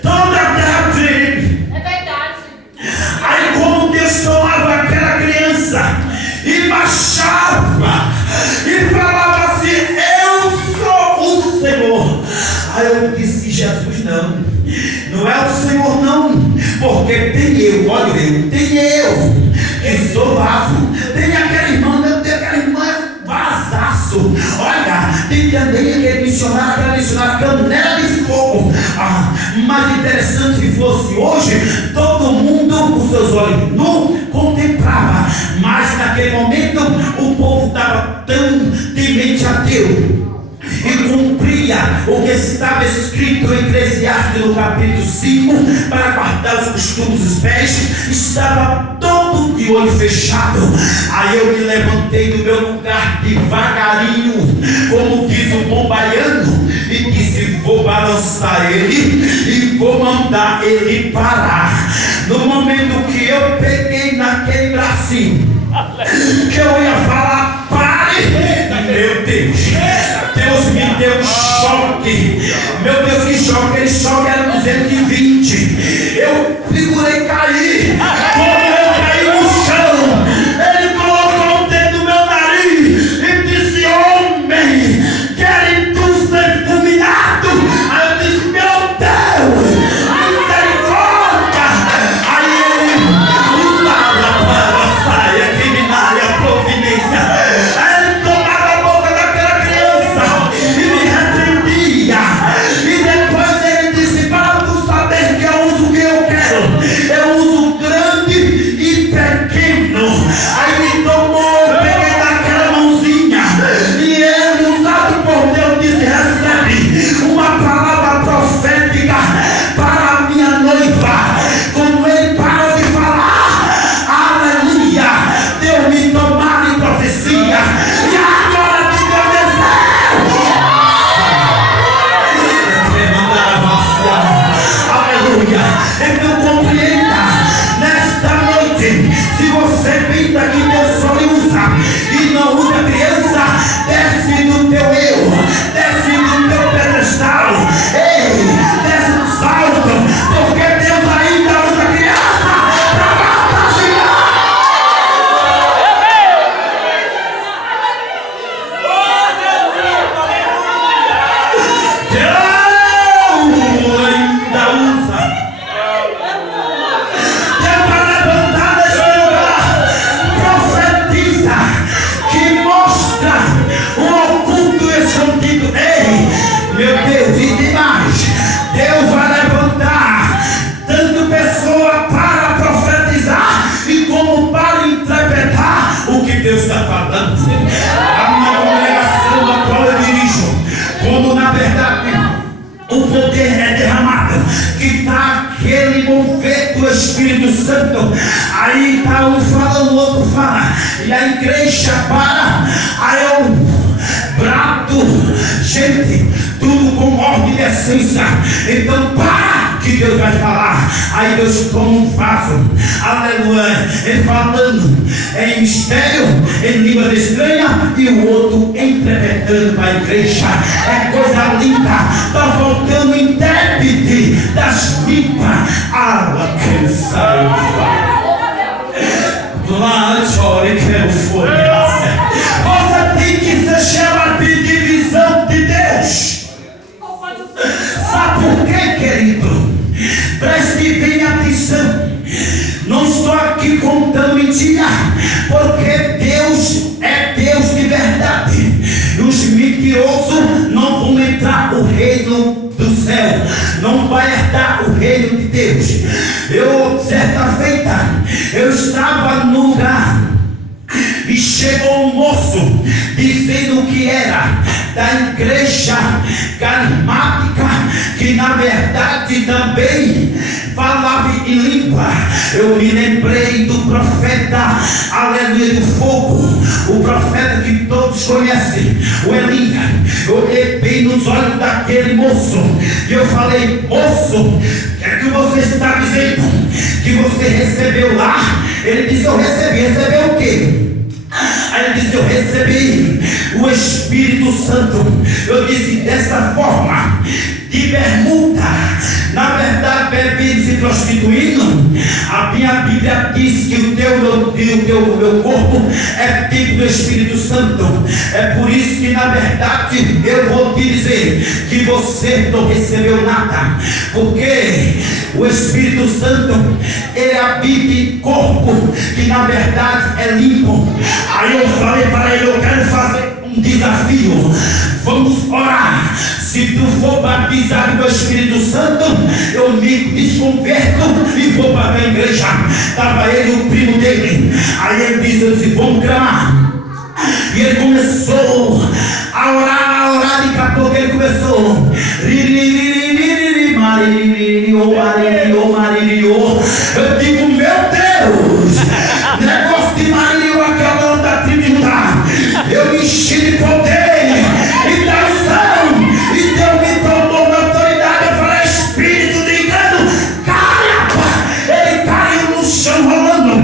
Toda a terra treme. É verdade. Aí como Deus tomava aquela criança e baixava e falava assim: eu sou o Senhor. Aí eu disse: Jesus, não é o Senhor não, porque tem eu, olha eu, tem eu que sou vaso. Tem aquela irmã, vasaço. Olha, tem também aquele missionário, aquela missionária canela de fogo. Mas interessante se fosse hoje, todo mundo com seus olhos nus contemplava, mas naquele momento o povo estava tão temente a Deus e cumpria o que estava escrito em Eclesiastes no capítulo 5, para guardar os costumes dos pés, estava todo de olho fechado. Aí eu me levantei do meu lugar devagarinho, como diz o bom baiano, e disse: vou balançar ele e vou mandar ele parar. No momento que eu peguei naquele bracinho, que eu ia falar: pare, meu Deus, Deus me deu um choque. Meu Deus, que choque! Aquele choque era 220. Eu segurei cair. Quando eu caí no chão, ele colocou o dedo no meu nariz e disse: homem, querem tu ser fulminado? Aí eu disse: meu Deus, misericórdia! Aí ele usava para a saia criminal e a providência. E depois ele disse: para tu saber que eu uso o que eu quero, eu uso grande e pequeno. Aí me tomou, eu peguei naquela mãozinha e ele, usado por Deus, disse: recebe uma palavra profética para a minha noiva. Quando ele parou de falar, aleluia, Deus me tomara em profecia. E agora que Deus desceu, aleluia. Então compreenda nesta noite: se você pensa que Deus só lhe usa e não usa criança, desce do teu eu, desce do teu pedestal, ei, desce do salto, porque Deus ainda usa criança para batalhar. Meu Deus, e demais, Deus vai levantar tanto pessoa para profetizar e como para interpretar o que Deus está falando. A minha congregação a qual eu dirijo, como na verdade o poder é derramado, que está aquele mover do Espírito Santo, aí está um falando, o outro fala, e a igreja para, aí eu brado, gente, tudo com ordem e essência. Então para, que Deus vai falar. Aí Deus como um vaso, aleluia, ele falando em mistério, em línguas estranhas, e o outro interpretando para a igreja. É coisa linda. Está voltando intérprete das línguas. Ala que salva. Lá chore que eu for graça. Você tem que se chamar de divisão de Deus. Sabe por quê, querido? Preste bem atenção. Não estou aqui contando mentira, porque Deus é Deus de verdade. E os mentirosos não vão entrar no reino do céu, não vai herdar o reino de Deus. Eu, certa feita, eu estava no lugar e chegou um moço dizendo que era da igreja carismática, que na verdade também falava em língua. Eu me lembrei do profeta, aleluia, do fogo, o profeta que todos conhecem, o Elias. Eu olhei bem nos olhos daquele moço e eu falei: moço, o que é que você está dizendo que você recebeu lá? Ele disse: eu recebi. Recebeu o quê? Aí ele disse: eu recebi o Espírito Santo. Eu disse: dessa forma, de bermuda, na verdade bebendo e se prostituindo. A minha Bíblia diz que o meu corpo é tipo do Espírito Santo. É por isso que na verdade eu vou te dizer que você não recebeu nada, porque o Espírito Santo, ele habita em corpo que na verdade é limpo. Aí eu falei para ele: eu quero fazer um desafio. Vamos orar. Se tu for batizado no Espírito Santo, eu me desconverto e vou para a igreja. Estava ele e o primo dele. Aí ele disse assim: vamos clamar. E ele começou a orar, daqui a pouco ele começou. Eu digo, meu Deus, negócio de Marinho, aquela da tribo de Judá. Eu me enchi de poder e da ação, e Deus me tomou na autoridade. Eu falei: espírito de engano, caia! Ele caiu no chão rolando. O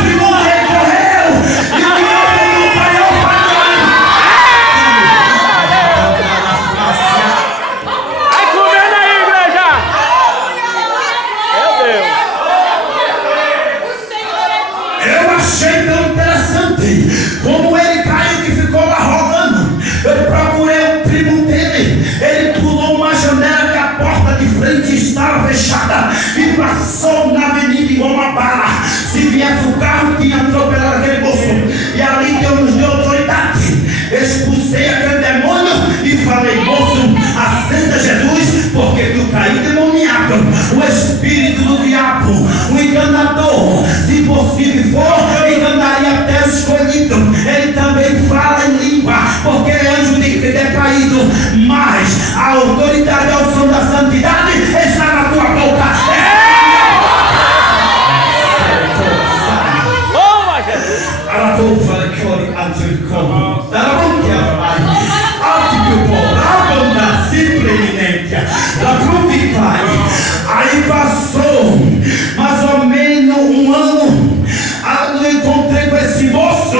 primo dele correu e o meu pai Vai comendo aí, igreja! Meu Deus! Eu achei tão interessante como ele caiu, que ficou lá rolando. Eu procurei o primo dele. Ele pulou uma janela que a porta de frente estava fechada e passou na avenida igual uma bala. Se viesse o carro, tinha atropelado aquele moço. E ali Deus nos deu autoridade. Expulsei aquele demônio e falei: moço, aceita Jesus, porque tu caiu demoniado. O espírito do diabo, o enganador, se possível for, enganaria até o escolhido. Ele também fala em língua, porque ele é anjo de decaído. Mas a autoridade e a unção da santidade está na tua boca. Toma, Jesus! Ela falou que olhe antes de como. Ela não quer mais. Aí passou mais ou menos um ano. Aí eu encontrei com esse moço.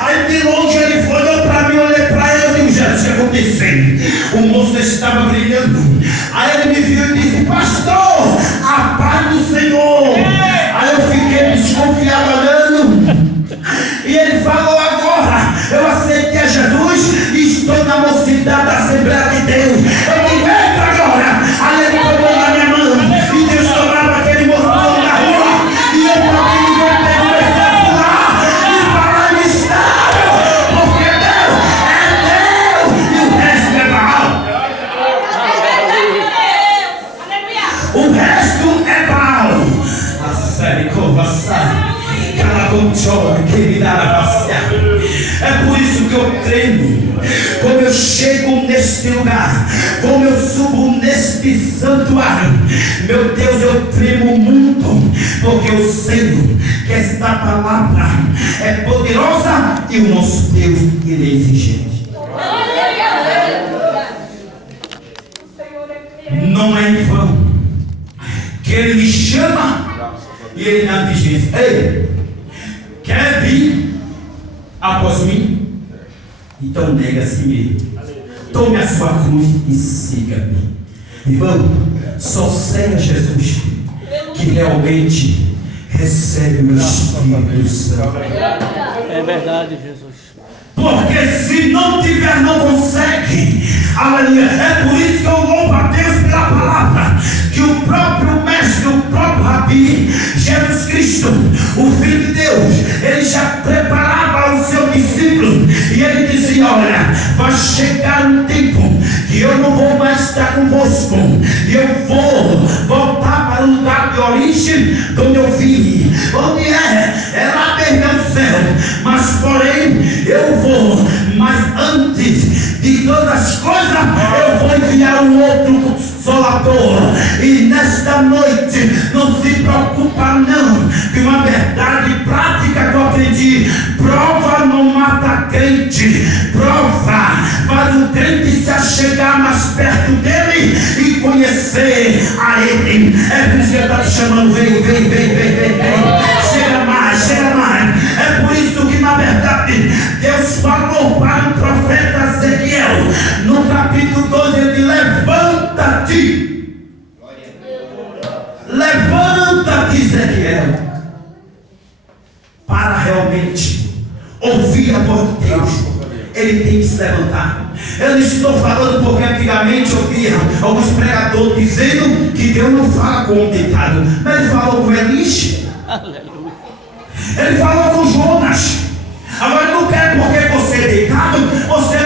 Aí de longe ele foi, olhou para mim, olhei para ele e disse: Jesus, o que aconteceu? O moço estava brilhando. Aí ele me viu e disse: pastor, a paz do Senhor. Aí eu fiquei desconfiado olhando. E ele falou: agora eu aceitei a Jesus e estou na mocidade da Assembleia de Deus. Eu digo: entra agora. Aí ele tomou na minha mão e Deus tomava aquele moço na rua. E eu também me voltei, comecei a pular e falar mistério, porque Deus é Deus e o resto é Baal. O resto é Baal. A série conversar. É por isso que eu tremo. Como eu chego neste lugar, como eu subo neste santuário, meu Deus, eu tremo muito, porque eu sei que esta palavra é poderosa e o nosso Deus ele é exigente. Não é em vão que ele me chama e ele na vigência: ei, quer vir após mim? Então nega a si mesmo. Tome a sua cruz e siga-me. Irmão, só seja Jesus que realmente recebe o Espírito Santo. É verdade, Jesus. Porque se não tiver, não consegue. Aleluia. É por isso que eu louvo a Deus pela palavra, que o próprio mestre, o próprio Rabi, Jesus Cristo, o Filho de Deus, ele já preparava o seu discípulo. E ele dizia: olha, vai chegar um tempo que eu não vou mais estar convosco. E eu vou voltar para o lugar de origem de onde eu vim. Onde é lá mesmo é o céu. Mas porém, eu vou. Mas antes de todas as coisas, eu vou enviar um outro Consolador. E nesta noite, não se preocupa não, que uma verdade prática que eu aprendi: prova não mata crente. Prova faz o crente se achegar mais perto dele e conhecer a ele. É por isso que ele está te chamando: vem, vem, vem, vem, vem, vem. Chega mais, chega mais. É por isso que na verdade Deus falou para o profeta Ezequiel, no capítulo 12, ele diz: levanta-te. Levanta-te, Ezequiel, para realmente ouvir a voz de Deus. Ele tem que se levantar. Eu não estou falando porque antigamente eu via alguns pregadores dizendo que Deus não fala com o deitado, mas ele falou com Elisha. Ele falou com Jonas. Agora não quer porque você é deitado, você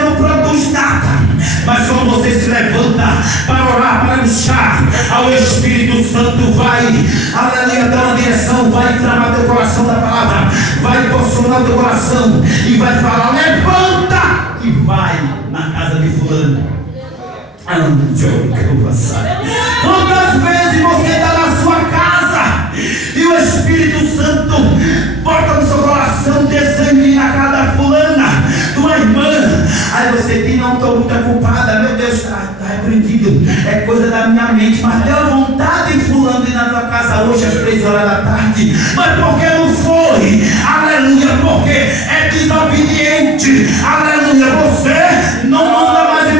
para orar, para buscar ao Espírito Santo, vai, aleluia, dar uma direção, vai inflamar teu coração da palavra, vai posicionar teu coração e vai falar: levanta e vai na casa de fulano. Quantas vezes você está na sua casa e o Espírito Santo bota no seu coração desejo de ir na casa da fulana, tua irmã, aí você diz: não estou muito ocupada, meu Deus, está repreendido, é coisa da minha mente, mas deu vontade de fulano ir na tua casa hoje às 3 horas da tarde, mas porque não foi, aleluia, porque é desobediente, aleluia, você não manda mais em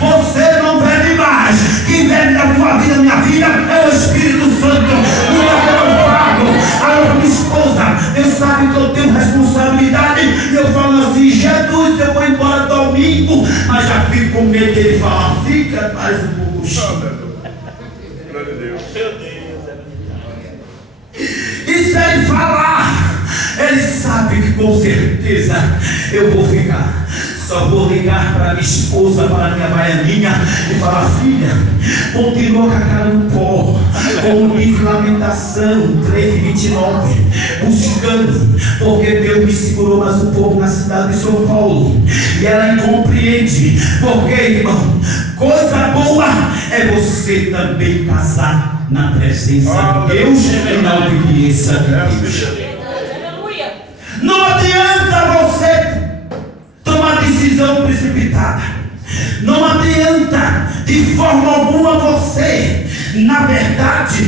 você não bebe mais, quem bebe na tua vida, minha vida, é o Espírito Santo. Não é que eu falo, a minha esposa, Deus sabe que eu tenho responsabilidade, e eu falo assim: Jesus, eu vou embora domingo, mas já fico com medo dele falar: fica mais um pouco chato. Glória a Deus. E se ele falar, ele sabe que com certeza eu vou ficar. Só vou ligar para minha esposa, para minha baianinha e falar: filha, continua com a cara no pó, como diz Lamentação 3:29, buscando, porque Deus me segurou mais um pouco na cidade de São Paulo, e ela incompreende, porque, irmão, coisa boa é você também casar na presença de Deus e na obediência de Deus. Não adianta você tomar decisão precipitada, não adianta de forma alguma você, na verdade,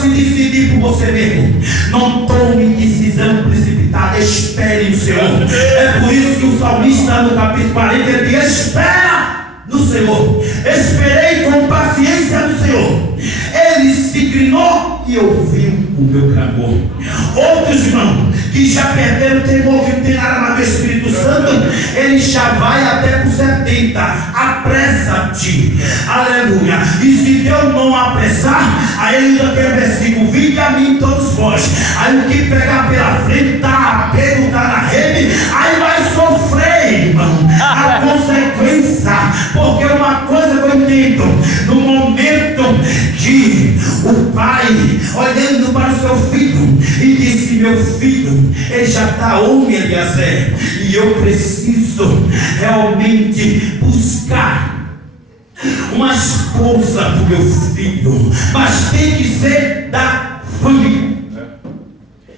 se decidir por você mesmo. Não tome decisão precipitada, espere o Senhor. É por isso que o salmista no capítulo 40 ele diz: espera no Senhor, esperei com paciência no Senhor, ele se inclinou e ouviu o meu clamor. Outros irmãos que já perderam o temor, que não tem nada mais do Espírito Santo, ele já vai até por 70. Apressa-te, aleluia. E se Deus não apressar, aí ele usa aquele versículo: vinde a mim todos vós. Aí o que pegar pela frente está pego, está na rede, aí vai sofrer, irmão, a consequência. Porque uma coisa que eu entendo, no momento que o pai olhando para o seu filho e disse: meu filho, ele já está homem, Eliezer, e eu preciso realmente buscar uma esposa para o meu filho, mas tem que ser da família,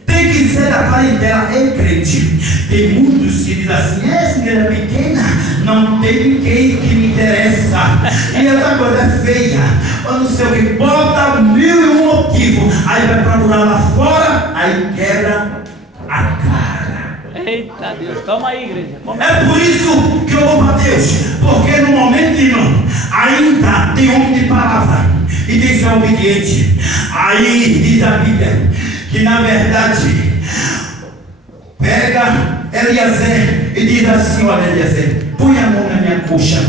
tem que ser da parentela. Ei, crente, tem muitos que dizem assim: essa mulher é pequena, não tem ninguém que me interessa, e outra coisa é feia, eu não sei o que, bota 1001 motivos, aí vai procurar lá fora, aí quebra a cara. Eita Deus, toma aí, igreja. É por isso que eu louvo a Deus, porque no momento, irmão, ainda tem homem de palavra e tem ser obediente. Aí diz a Bíblia que, na verdade, pega Eliezer e diz assim: olha, Eliezer, põe a mão na minha coxa,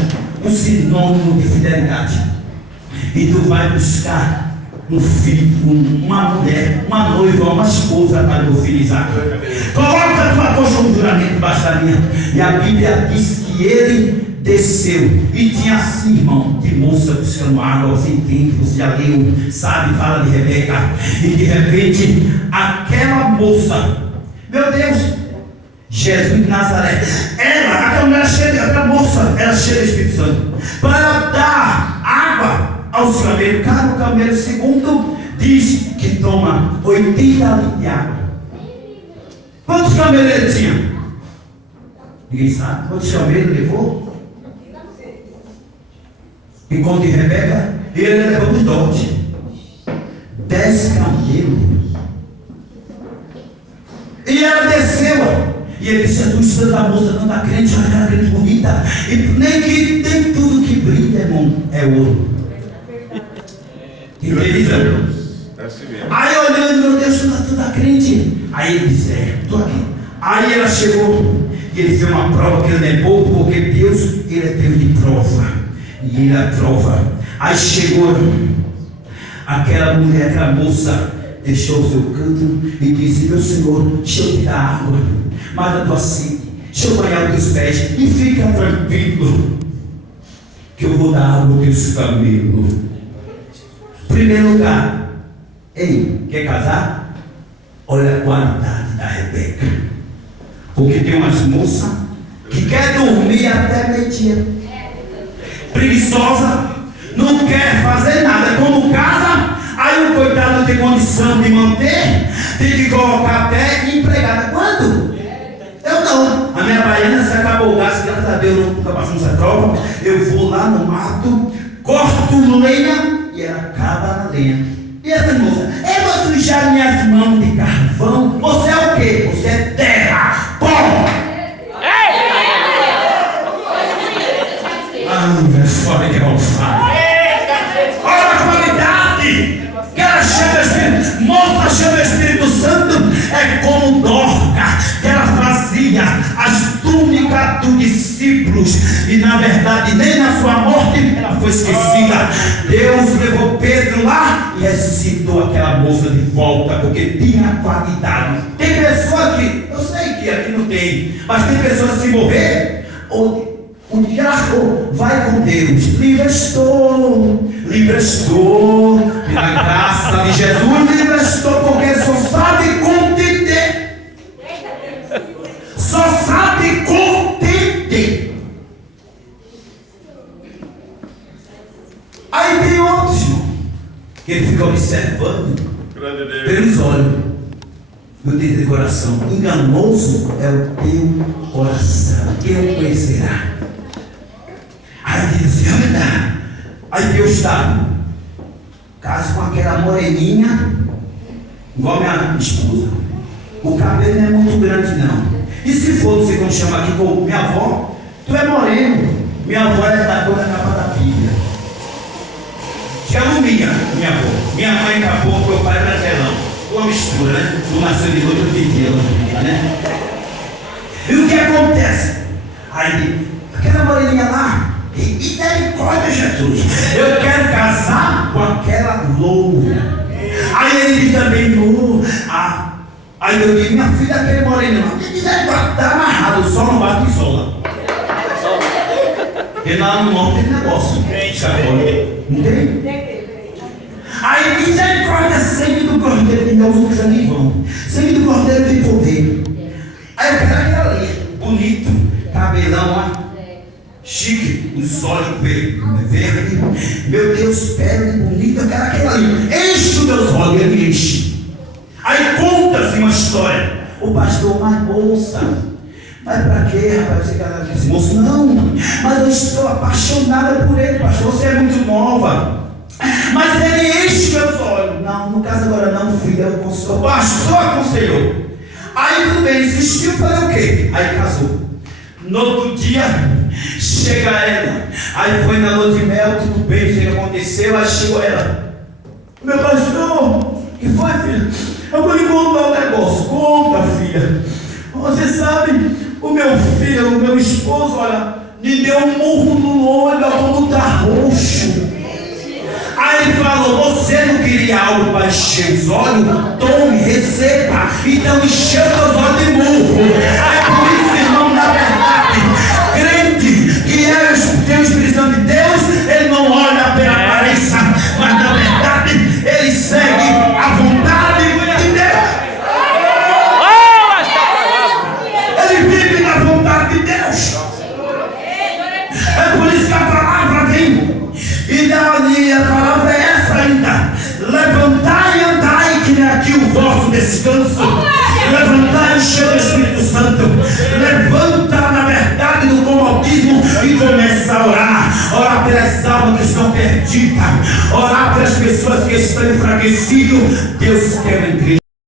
um sinônimo de fidelidade, e tu vai buscar um filho, uma mulher, uma noiva, uma esposa para meu filho Isaac. Coloca a tua coxa um juramento debaixo da minha. E a Bíblia diz que ele desceu e tinha assim, irmão, de moça buscando água. Você entende, você já leu, sabe, fala de Rebeca. E de repente, aquela moça, meu Deus, Jesus de Nazaré, aquela mulher cheia, aquela moça era cheia do Espírito Santo, para dar água aos camelos. Cada camelo segundo diz que toma 80 litros de água. Quantos camelos ele tinha? Ninguém sabe. Quantos camelos levou? Enquanto de Rebeca, ele levou os dotes. 10 camelos. E ela desceu. E ele disse: tu estando a moça, não está crente, olha aquela crente bonita. E nem que tem tudo que brilha, irmão, é ouro. Entendeu? Aí olhando, meu Deus, tu tá crente? Aí ele disse: estou aqui. Aí ela chegou e ele fez uma prova que ele não é pouco, porque Deus, ele é Deus de prova. E ele é prova. Aí chegou aquela mulher, aquela moça, deixou o seu canto e disse: meu Senhor, deixa eu te dar água, mas a tua sede, deixa eu banhar os teus pés e fica tranquilo, que eu vou dar água ao teu camelo. Primeiro lugar, ei, quer casar? Olha a qualidade da Rebeca. Porque tem umas moças que quer dormir até meio-dia. Preguiçosa, não quer fazer nada. Quando casa, aí o coitado tem condição de manter, tem que colocar até empregada. Quando? Eu não. A minha baiana, se acabou o gás, graças a Deus, nunca passamos essa prova. Eu vou lá no mato, corto lenha e ela acaba na lenha. E essa moça, eu vou sujar minhas mãos de carvão. Você é o quê? Você é terra, pó. Ah, fora de alfado. Olha a qualidade que ela chama o Espírito. Moça chama o Espírito Santo. É como Dorca, que ela fazia as túnicas dos discípulos. E na verdade, nem na sua morte ela foi esquecida. Deus levou Pedro lá e ressuscitou aquela moça de volta, porque tinha qualidade. Tem pessoa que, eu sei que aqui não tem, mas tem pessoas que se morrer, o diabo vai com Deus. Livre estou, pela graça de Jesus, livre estou, porque só sabe contender. Só sabe contender. Aí tem outros, irmão, que ele fica observando pelos olhos. Eu disse de coração, enganoso é o teu coração, quem o conhecerá? Aí diz, olha, aí Deus está, caso com aquela moreninha, igual minha esposa, o cabelo não é muito grande não, e se for, você quando chama aqui como minha avó, tu é moreno, minha avó é da cor da capa da Bíblia, chamo minha avó, minha mãe acabou, meu pai era telão, uma mistura, né, não nasceu de noite, eu pedi ela, né, e o que acontece? Aí, aquela moreninha lá, misericórdia, Jesus, eu quero casar com aquela loura. Aí ele diz também, aí eu digo, minha filha, aquele moreno lá, misericórdia, está amarrado, o sol não bate em sola. Porque lá no norte tem negócio, não tem? Aí misericórdia, sangue do cordeiro, que Deus usa sangue vão, sangue do cordeiro tem poder. Aí eu quero aquela ali, bonito, cabelão lá, chique, os olhos verdes, meu Deus, pele bonita, eu quero aquela ali, enche os meus olhos, ele enche. Aí conta-se uma história, o pastor, mas moça, mas pra quê, rapaz, você casar com esse moço? Não, mas eu estou apaixonada por ele, pastor, você é muito nova, mas ele enche meus olhos. Não, no caso agora não, filha, eu conselho, o pastor aconselhou. Aí tudo bem, insistiu, falei o quê? Aí casou. No outro dia, chega ela, aí foi na lua de mel, tudo bem, o que aconteceu, aí chegou ela. Meu pastor, o que foi, filha? Eu vou lhe contar um negócio. Conta, filha. Você sabe, o meu filho, o meu esposo, olha, me deu um murro no olho, como tá roxo. Aí ele falou, você não queria algo para encher os olhos? Tome, receba. Então encheu os olhos de murro. Aí